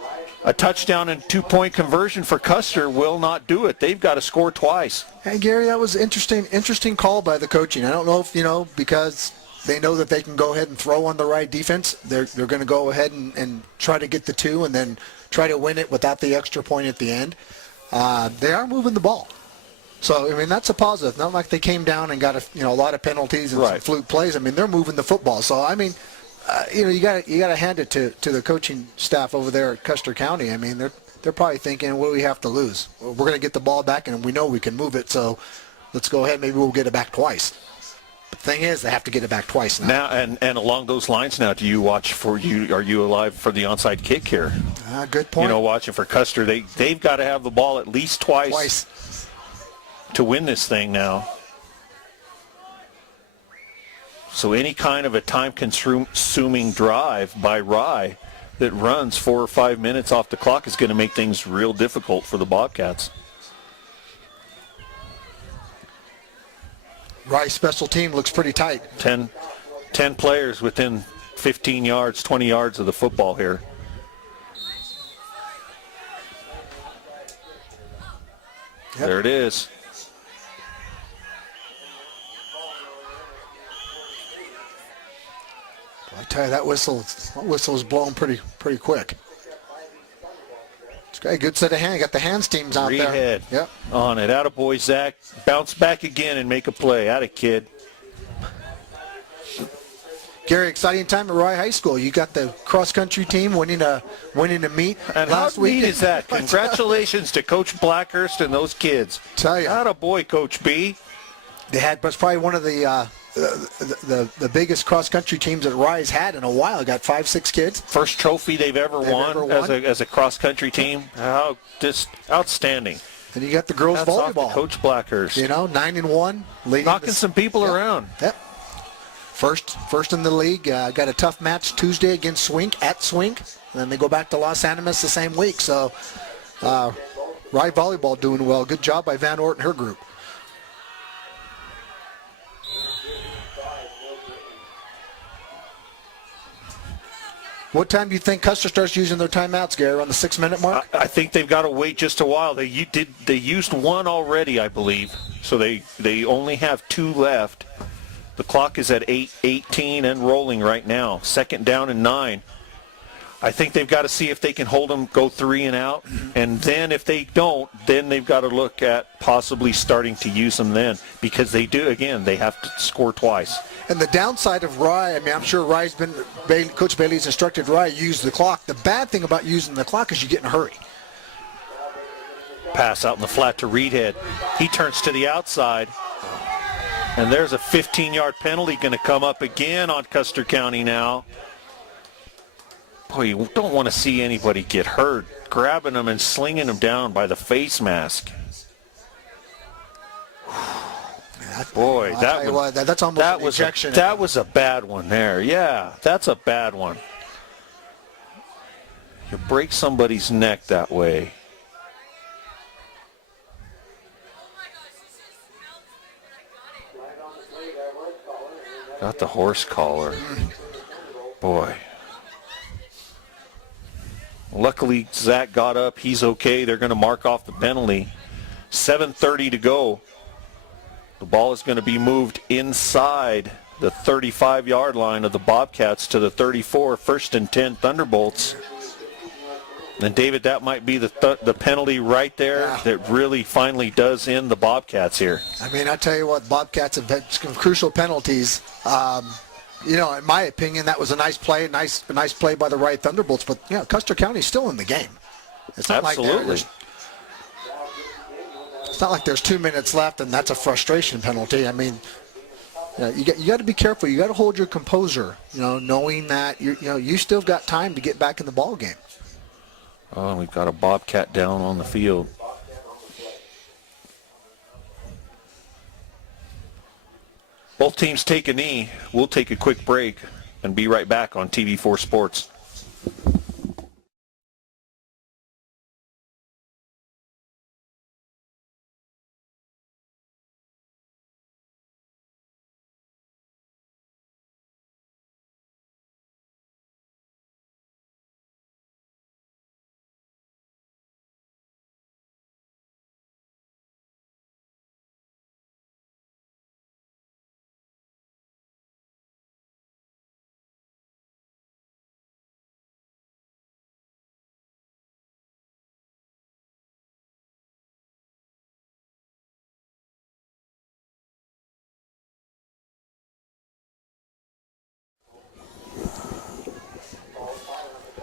A touchdown and 2-point conversion for Custer will not do it. They've got to score twice. Hey, Gary, that was interesting call by the coaching. I don't know if, because they know that they can go ahead and throw on the right defense, they're going to go ahead and try to get the 2 and then try to win it without the extra point at the end. They are moving the ball. So, that's a positive. Not like they came down and got a lot of penalties and some fluke plays. They're moving the football. So, you got to hand it to the coaching staff over there at Custer County. They're probably thinking, what do we have to lose? We're going to get the ball back, and we know we can move it. So, let's go ahead. Maybe we'll get it back twice. But the thing is, they have to get it back twice now. And along those lines now, do you watch are you alive for the onside kick here? Good point. Watching for Custer, they've got to have the ball at least twice to win this thing now. So any kind of a time-consuming drive by Rye that runs 4 or 5 minutes off the clock is going to make things real difficult for the Bobcats. Rye's special team looks pretty tight. 10 players within 15 yards, 20 yards of the football here. Yep. There it is. I tell you, that whistle was blown pretty quick. It's got a good set of hands. Got the hands teams out there. Reed Yep. On it. Attaboy, Zach. Bounce back again and make a play. Atta kid. Gary, exciting time at Rye High School. You got the cross-country team winning a meet and last how week. neat is that? Congratulations to Coach Blackhurst and those kids. Tell you. Attaboy, Coach B. They had, but it's probably one of the biggest cross-country teams that Rye's had in a while. Got 5-6 kids. First trophy they've ever won. As a cross-country team. How just outstanding. And you got the girls volleyball. Off to Coach Blackhurst. 9-1, knocking some people around. Yep. First in the league. Got a tough match Tuesday against Swink at Swink, and then they go back to Los Animas the same week. So, Rye volleyball doing well. Good job by Van Ort and her group. What time do you think Custer starts using their timeouts, Gary? On the 6-minute mark? I think they've got to wait just a while. They used one already, I believe. So they only have 2 left. The clock is at 8:18 and rolling right now. 2nd down and 9. I think they've got to see if they can hold them, go 3 and out. And then if they don't, then they've got to look at possibly starting to use them then. Because they have to score twice. And the downside of Rye, I'm sure Coach Bailey's instructed Rye use the clock. The bad thing about using the clock is you get in a hurry. Pass out in the flat to Reedhead. He turns to the outside. And there's a 15-yard penalty going to come up again on Custer County now. Boy, you don't want to see anybody get hurt. Grabbing them and slinging them down by the face mask. Boy, that's almost an ejection. That was a bad one there. Yeah, that's a bad one. You break somebody's neck that way. Got the horse collar. Boy. Luckily, Zach got up. He's okay. They're going to mark off the penalty. 7:30 to go. The ball is going to be moved inside the 35-yard line of the Bobcats to the 34. 1st and 10 Thunderbolts. And, David, that might be the penalty right there that really finally does end the Bobcats here. I tell you what, Bobcats have had some crucial penalties. In my opinion, that was a nice play, a nice play by the Rye Thunderbolts. But, Custer County's still in the game. It's not Absolutely. It's not like there's 2 minutes left and that's a frustration penalty. You got to be careful. You got to hold your composure, knowing that you still got time to get back in the ball game. Oh, and we've got a Bobcat down on the field. Both teams take a knee. We'll take a quick break and be right back on TV4 Sports.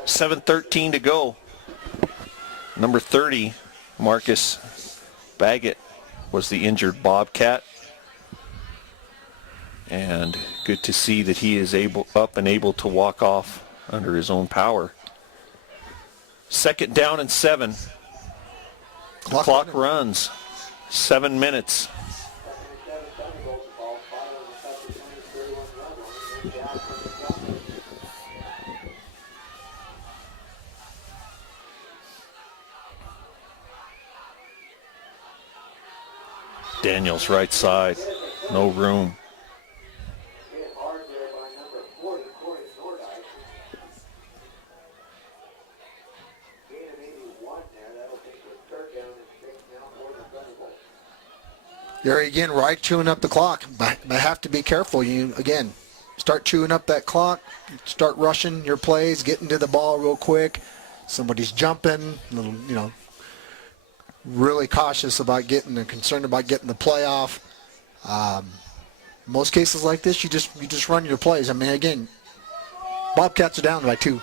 7:13 to go. Number 30, Marcus Baggett, was the injured Bobcat. And good to see that he is up and able to walk off under his own power. 2nd down and 7. The clock runs. 7 minutes. Daniels right side. No room. Gary, again, right, chewing up the clock. But have to be careful. You, again, start chewing up that clock, start rushing your plays, getting to the ball real quick. Somebody's jumping, really cautious about getting and concerned about getting the play off. Most cases like this, you just run your plays. I mean, again, Bobcats are down by two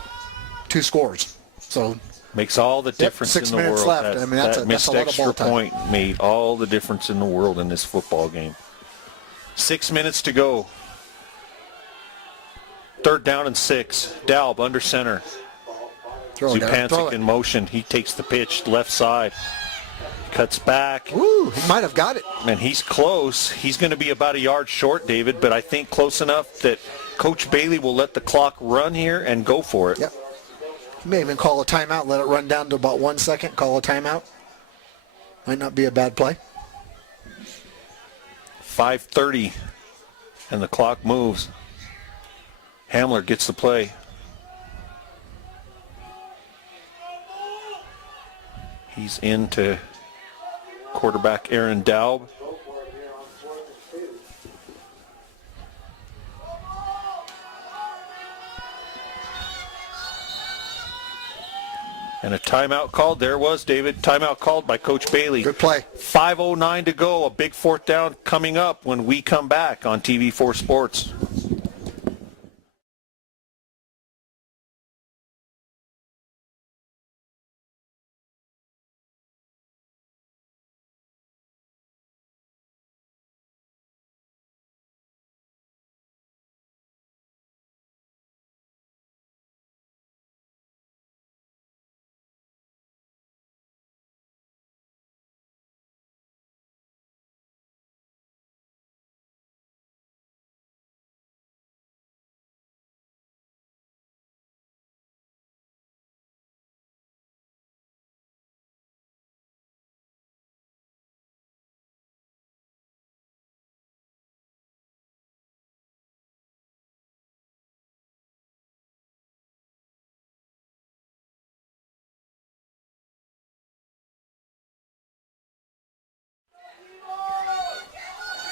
scores. So makes all the difference in the world. 6 minutes left. I mean, that's a missed lot of extra ball time. point made all the difference in the world in this football game. 6 minutes to go. 3rd down and 6. Dalb under center. Zupancic in motion. He takes the pitch left side. Cuts back. Ooh, he might have got it. And he's close. He's going to be about a yard short, David, but I think close enough that Coach Bailey will let the clock run here and go for it. Yep. He may even call a timeout, let it run down to about 1 second, call a timeout. Might not be a bad play. 5:30, and the clock moves. Hamler gets the play. He's into quarterback Aaron Daub. And a timeout called. There was, David. Timeout called by Coach Bailey. Good play. 5:09 to go. A big 4th down coming up when we come back on TV4 Sports.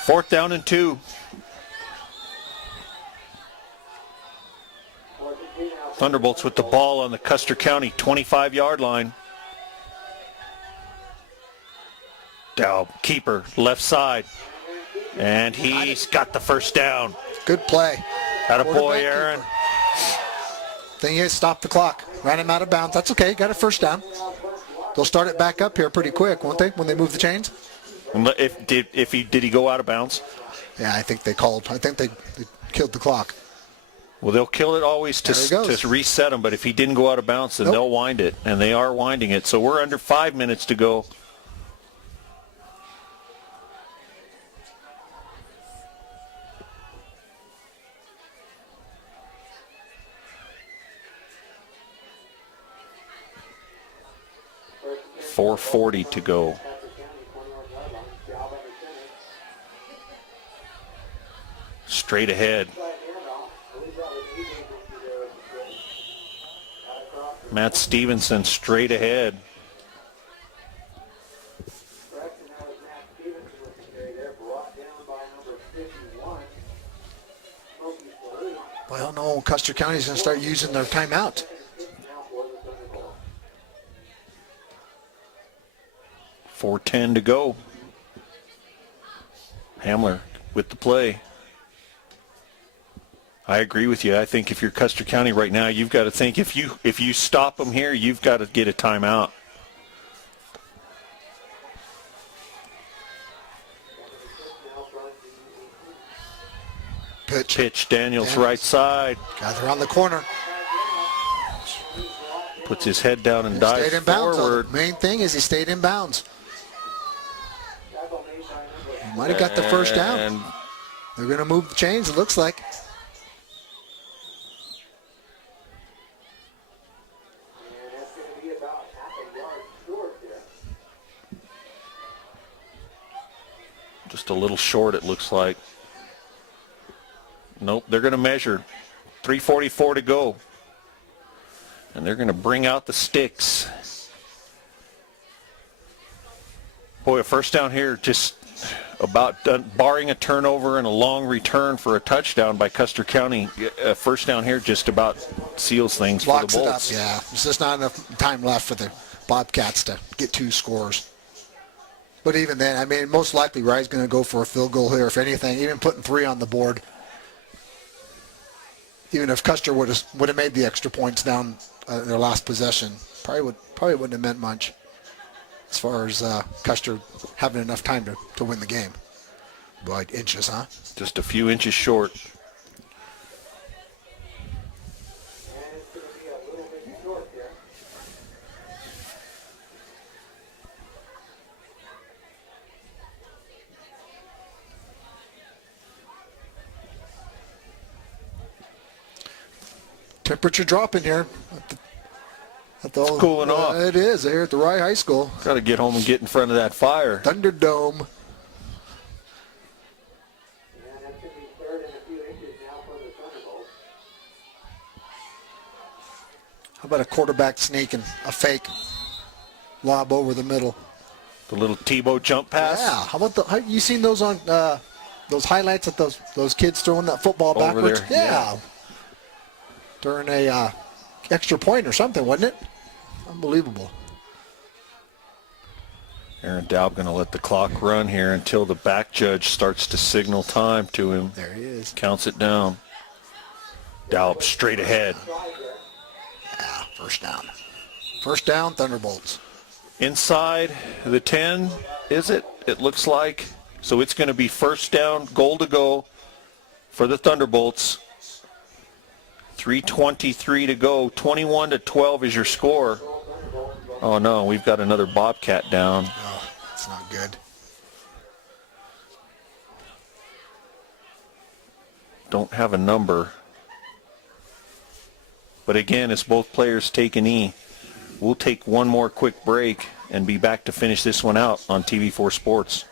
Fourth down and 2. Thunderbolts with the ball on the Custer County 25-yard line. Daub, keeper, left side. And he's got the first down. Good play. Attaboy, Aaron. Thing is, stop the clock. Ran him out of bounds. That's okay. Got a first down. They'll start it back up here pretty quick, won't they, when they move the chains? Did he go out of bounds? Yeah, I think they called. I think they killed the clock. Well, they'll kill it always to reset him, but if he didn't go out of bounds, then they'll wind it, and they are winding it. So we're under 5 minutes to go. .440 to go. Straight ahead. Matt Stevenson straight ahead. Well, no, Custer County's going to start using their timeout. .410 to go. Hamler with the play. I agree with you. I think if you're Custer County right now, you've got to think if you stop them here, you've got to get a timeout. Pitch, Daniels right side. Gather on the corner. Puts his head down and dives Stayed in bounds. forward. The main thing is he stayed in bounds. He might have got the first down. They're going to move the chains, it looks like. Just a little short, it looks like. Nope, they're going to measure. 3:44 to go. And they're going to bring out the sticks. Boy, a first down here just about done, barring a turnover and a long return for a touchdown by Custer County. A first down here just about seals things for the Bolts. Locks it up, yeah. There's just not enough time left for the Bobcats to get 2 scores. But even then, I mean, most likely Rye's going to go for a field goal here, if anything, even putting 3 on the board. Even if Custer would have made the extra points down their last possession, probably wouldn't have meant much as far as Custer having enough time to win the game. Boy, inches, huh? Just a few inches short. Temperature dropping here. It's cooling off. It is here at the Rye High School. Got to get home and get in front of that fire. Thunderdome. How about a quarterback sneak and a fake lob over the middle? The little Tebow jump pass. Yeah. How about you seen those on those highlights of those kids throwing that football Over backwards? there, Yeah. During a extra point or something, wasn't it? Unbelievable. Aaron Daub going to let the clock run here until the back judge starts to signal time to him. There he is. Counts it down. Daub straight ahead. Yeah, first down. First down, Thunderbolts. Inside the 10, is it? It looks like. So it's going to be first down, goal to go for the Thunderbolts. 3:23 to go. 21-12 is your score. Oh, no, we've got another Bobcat down. Oh, that's not good. Don't have a number. But again, it's both players take an E. We'll take one more quick break and be back to finish this one out on TV4 Sports.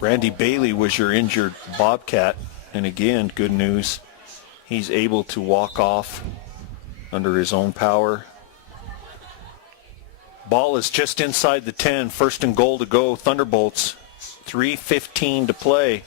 Randy Bailey was your injured Bobcat, and again, good news. He's able to walk off under his own power. Ball is just inside the 10, first and goal to go, Thunderbolts. 3:15 to play.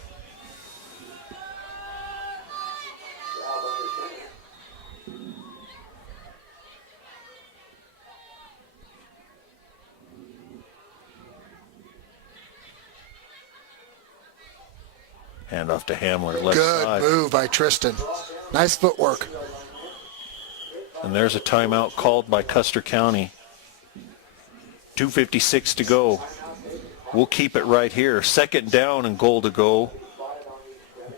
Hand off to Hamler, left side. Good move by Tristan. Nice footwork. And there's a timeout called by Custer County. 2:56 to go. We'll keep it right here. Second down and goal to go.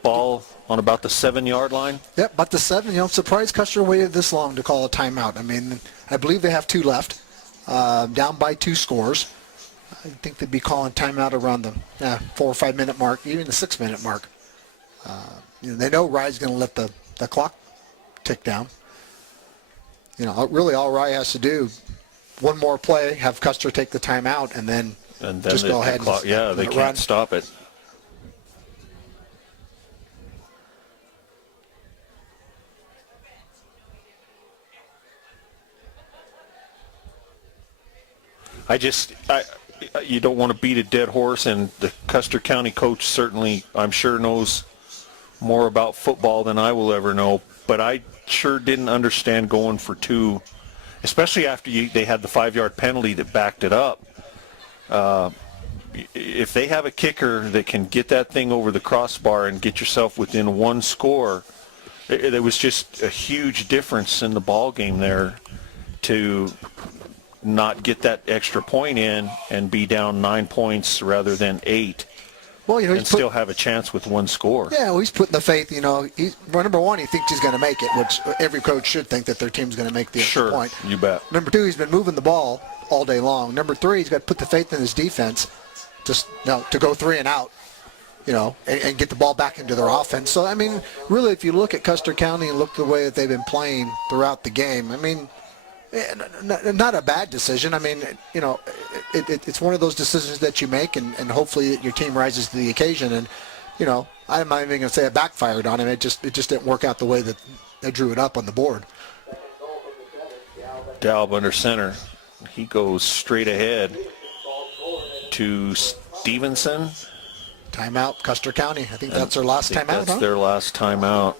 Ball on about the 7-yard line. Yep, about the 7. You know, I'm surprised Custer waited this long to call a timeout. I mean, I believe they have 2 left, down by 2 scores. I think they'd be calling timeout around the 4 or 5 minute mark, even the 6 minute mark. They know Rye's going to let the clock tick down. Really all Rye has to do, one more play, have Custer take the timeout, and then just go ahead and they can't run. Stop it. You don't want to beat a dead horse, and the Custer County coach certainly, I'm sure, knows more about football than I will ever know, but I sure didn't understand going for 2, especially after they had the 5-yard penalty that backed it up. If they have a kicker that can get that thing over the crossbar and get yourself within 1 score, there was just a huge difference in the ball game there to not get that extra point in and be down 9 points rather than 8. Well, and still have a chance with 1 score. Yeah, well, he's putting the faith. Number one, he thinks he's going to make it, which every coach should think that their team's going to make the extra point. Sure, you bet. Number 2, he's been moving the ball all day long. Number 3, he's got to put the faith in his defense to go 3 and out, and get the ball back into their offense. So, really, if you look at Custer County and look the way that they've been playing throughout the game, not a bad decision. It's one of those decisions that you make, and hopefully your team rises to the occasion. And, I'm not even going to say it backfired on him. It just didn't work out the way that they drew it up on the board. Dalb under center. He goes straight ahead to Stevenson. Timeout, Custer County. I think that's their last timeout. That's their last timeout.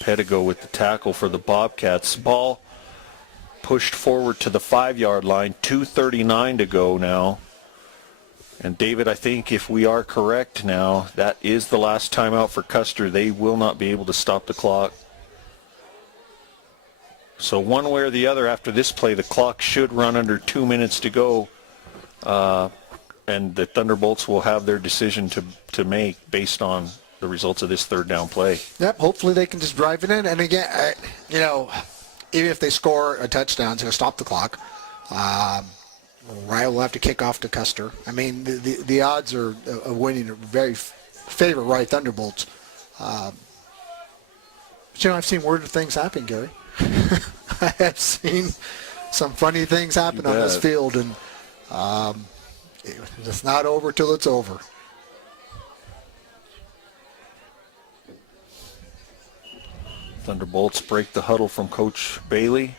Pedigo with the tackle for the Bobcats. Ball pushed forward to the 5-yard line. 2:39 to go now. And David, I think if we are correct now, that is the last timeout for Custer. They will not be able to stop the clock. So one way or the other after this play, the clock should run under 2 minutes to go. And the Thunderbolts will have their decision to make based on the results of this 3rd down play. Yep, hopefully they can just drive it in. And again, even if they score a touchdown, it's going to stop the clock. Rye will have to kick off to Custer. The odds are of winning are very favor Rye Thunderbolts. But, I've seen weirder things happen, Gary. I have seen some funny things happen on this field, and it's not over till it's over. Thunderbolts break the huddle from Coach Bailey.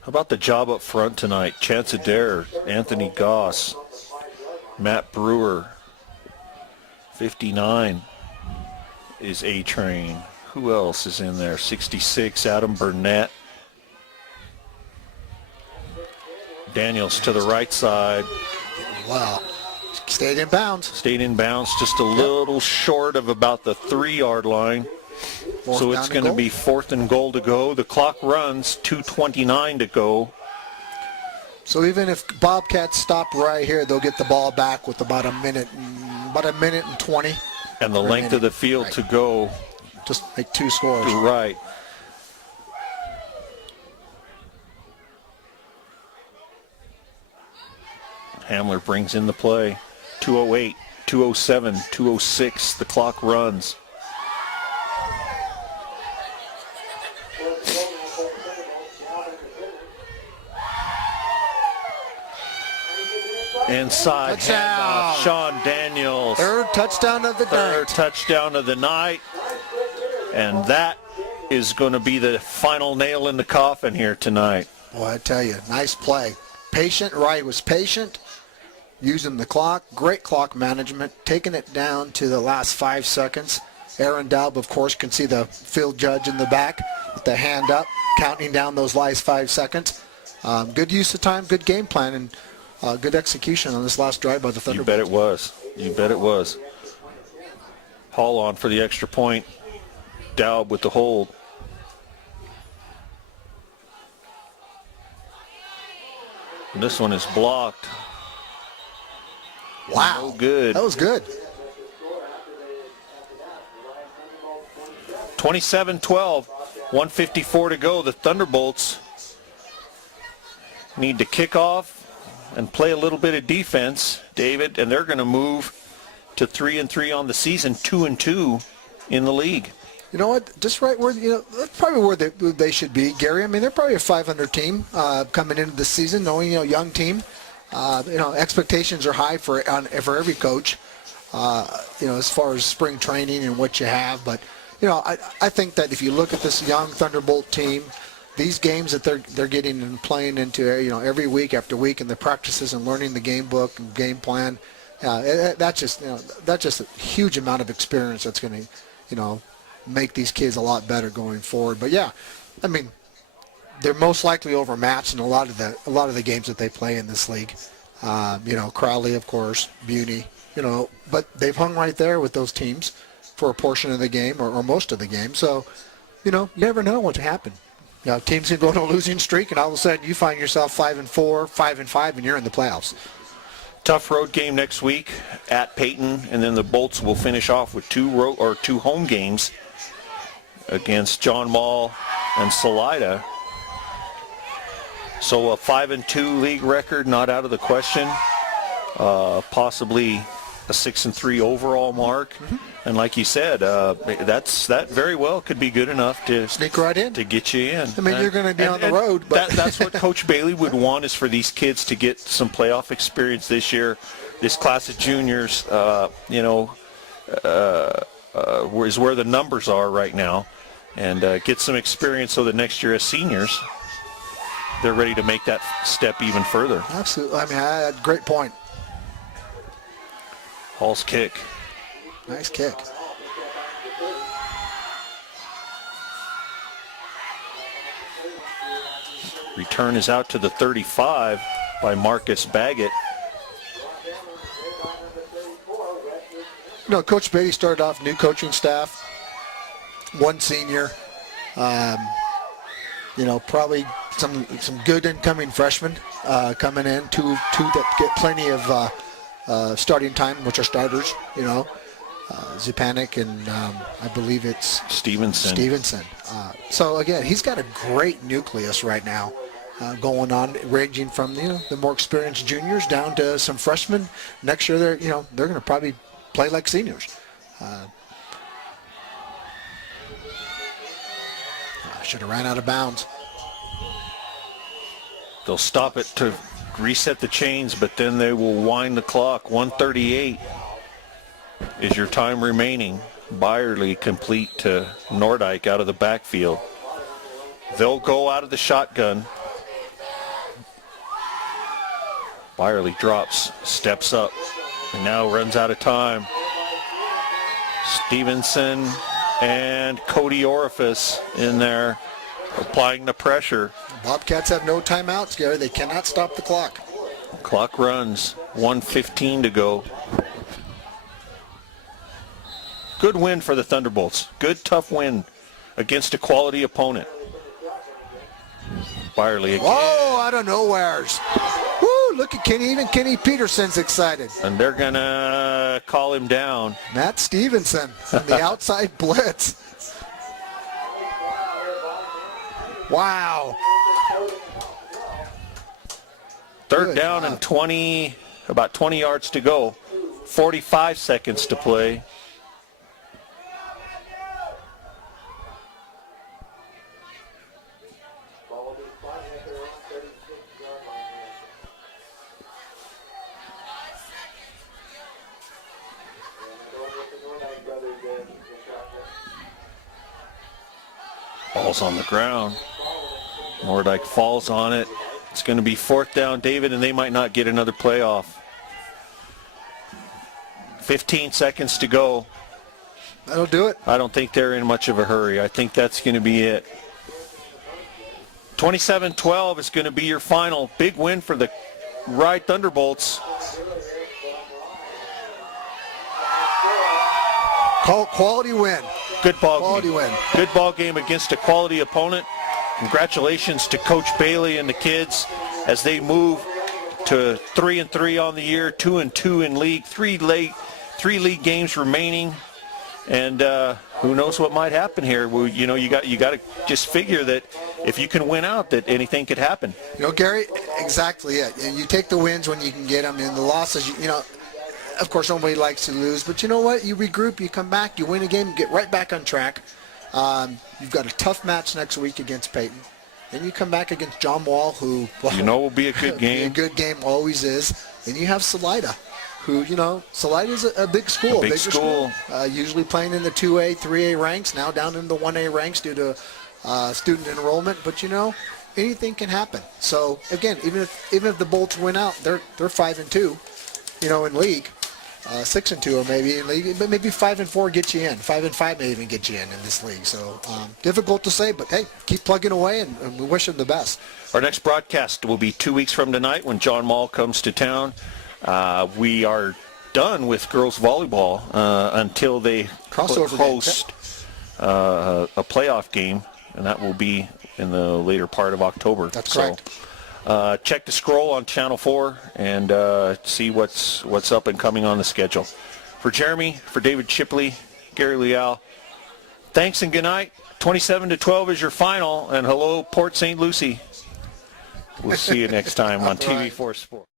How about the job up front tonight? Chance Adair, Anthony Goss, Matt Brewer, 59 is A-Train. Who else is in there? 66, Adam Burnett. Daniels to the right side. Wow. Stayed in bounds. Just a little short of about the 3-yard line. So it's going to be 4th and goal to go. The clock runs, 2:29 to go. So even if Bobcats stop right here, they'll get the ball back with about a minute and 20. And the length of the field to go. Just make 2 scores. Right. Hamler brings in the play. 2:08, 2:07, 2:06. The clock runs. Inside handoff, Sean Daniels. 3rd touchdown of the night. 3rd touchdown of the night. And that is going to be the final nail in the coffin here tonight. Boy, I tell you, nice play. Patient, Wright was patient, using the clock, great clock management, taking it down to the last 5 seconds. Aaron Daub, of course, can see the field judge in the back with the hand up, counting down those last 5 seconds. Good use of time, good game plan, and good execution on this last drive by the Thunderbolts. You bet it was. Hall on for the extra point. Daub with the hold. And this one is blocked. Wow. No good. That was good. 27-12, 1:54 to go. The Thunderbolts need to kick off and play a little bit of defense, David, and they're going to move to 3-3 on the season, 2-2 in the league. You know what? Just right where, that's probably where they should be, Gary. I mean, they're probably a 500 team coming into the season, knowing, young team. Expectations are high for every coach, as far as spring training and what you have. But, I think that if you look at this young Thunderbolt team, these games that they're getting and playing into, every week after week, and the practices and learning the game book and game plan, that's just a huge amount of experience that's going to, make these kids a lot better going forward. But yeah, I mean, they're most likely overmatched in a lot of the games that they play in this league. Crowley, of course, Beauty, but they've hung right there with those teams for a portion of the game or most of the game. So, you never know what's happened. Teams can go on a losing streak, and all of a sudden you find yourself 5-4, 5-5, and you're in the playoffs. Tough road game next week at Peyton, and then the Bolts will finish off with two home games against John Mall and Salida. So a 5-2 league record, not out of the question. Possibly a 6-3 overall mark. Mm-hmm. And like you said, that very well could be good enough to sneak right in to get you in. I mean, you're going to be on the road. But that's what Coach Bailey would want, is for these kids to get some playoff experience this year. This class of juniors, is where the numbers are right now, and get some experience so that next year as seniors, they're ready to make that step even further. Absolutely. I mean, great point. Hall's kick. Nice kick. Return is out to the 35 by Marcus Baggett. Coach Beatty started off new coaching staff, one senior, probably some good incoming freshmen coming in, two that get plenty of starting time, which are starters, Zupanik and I believe it's Stevenson. So again, he's got a great nucleus right now going on, ranging from the more experienced juniors down to some freshmen. Next year, they're going to probably play like seniors. Should have ran out of bounds. They'll stop it to reset the chains, but then they will wind the clock. 1:38 is your time remaining. Byerly complete to Nordyke out of the backfield. They'll go out of the shotgun. Byerly drops, steps up, and now runs out of time. Stevenson and Cody Orifice in there applying the pressure. Bobcats have no timeouts, Gary. They cannot stop the clock. Clock runs, 1:15 to go. Good win for the Thunderbolts. Good, tough win against a quality opponent. Byerly again. Whoa, out of nowheres. Woo, look at Kenny. Even Kenny Peterson's excited. And they're going to call him down. Matt Stevenson on the outside blitz. Wow. Third down and 20, about 20 yards to go. 45 seconds to play. Ball's on the ground. Nordyke falls on it. It's going to be fourth down, David, and they might not get another playoff. 15 seconds to go. That'll do it. I don't think they're in much of a hurry. I think that's going to be it. 27-12 is going to be your final. Big win for the Ride Thunderbolts. Quality win. Good ball Quality game. win. Good ball game against a quality opponent. Congratulations to Coach Bailey and the kids as they move to 3-3 on the year, 2-2 in league, three league games remaining, and who knows what might happen here? Well, you got to just figure that if you can win out, that anything could happen. Gary, exactly it. And you take the wins when you can get them, and the losses, of course, nobody likes to lose. But you know what? You regroup, you come back, you win a game, get right back on track. You've got a tough match next week against Peyton. Then you come back against John Wall, who will be a good game. A good game always is. And you have Salida, who, Salida is a big school. A bigger school. Usually playing in the 2A, 3A ranks, now down in the 1A ranks due to student enrollment. But, anything can happen. So, again, even if the Bolts win out, they're 5-2, in league. 6-2 or maybe in league, but maybe 5-4 get you in. 5-5 may even get you in this league. So difficult to say, but hey, keep plugging away, and we wish them the best. Our next broadcast will be 2 weeks from tonight when John Mall comes to town. We are done with girls volleyball until they host a playoff game, and that will be in the later part of October. That's correct. Check the scroll on Channel 4 and see what's up and coming on the schedule. For Jeremy, for David Shipley, Gary Leal, thanks and good night. 27-12 is your final, and hello, Port St. Lucie. We'll see you next time on TV4 Sports.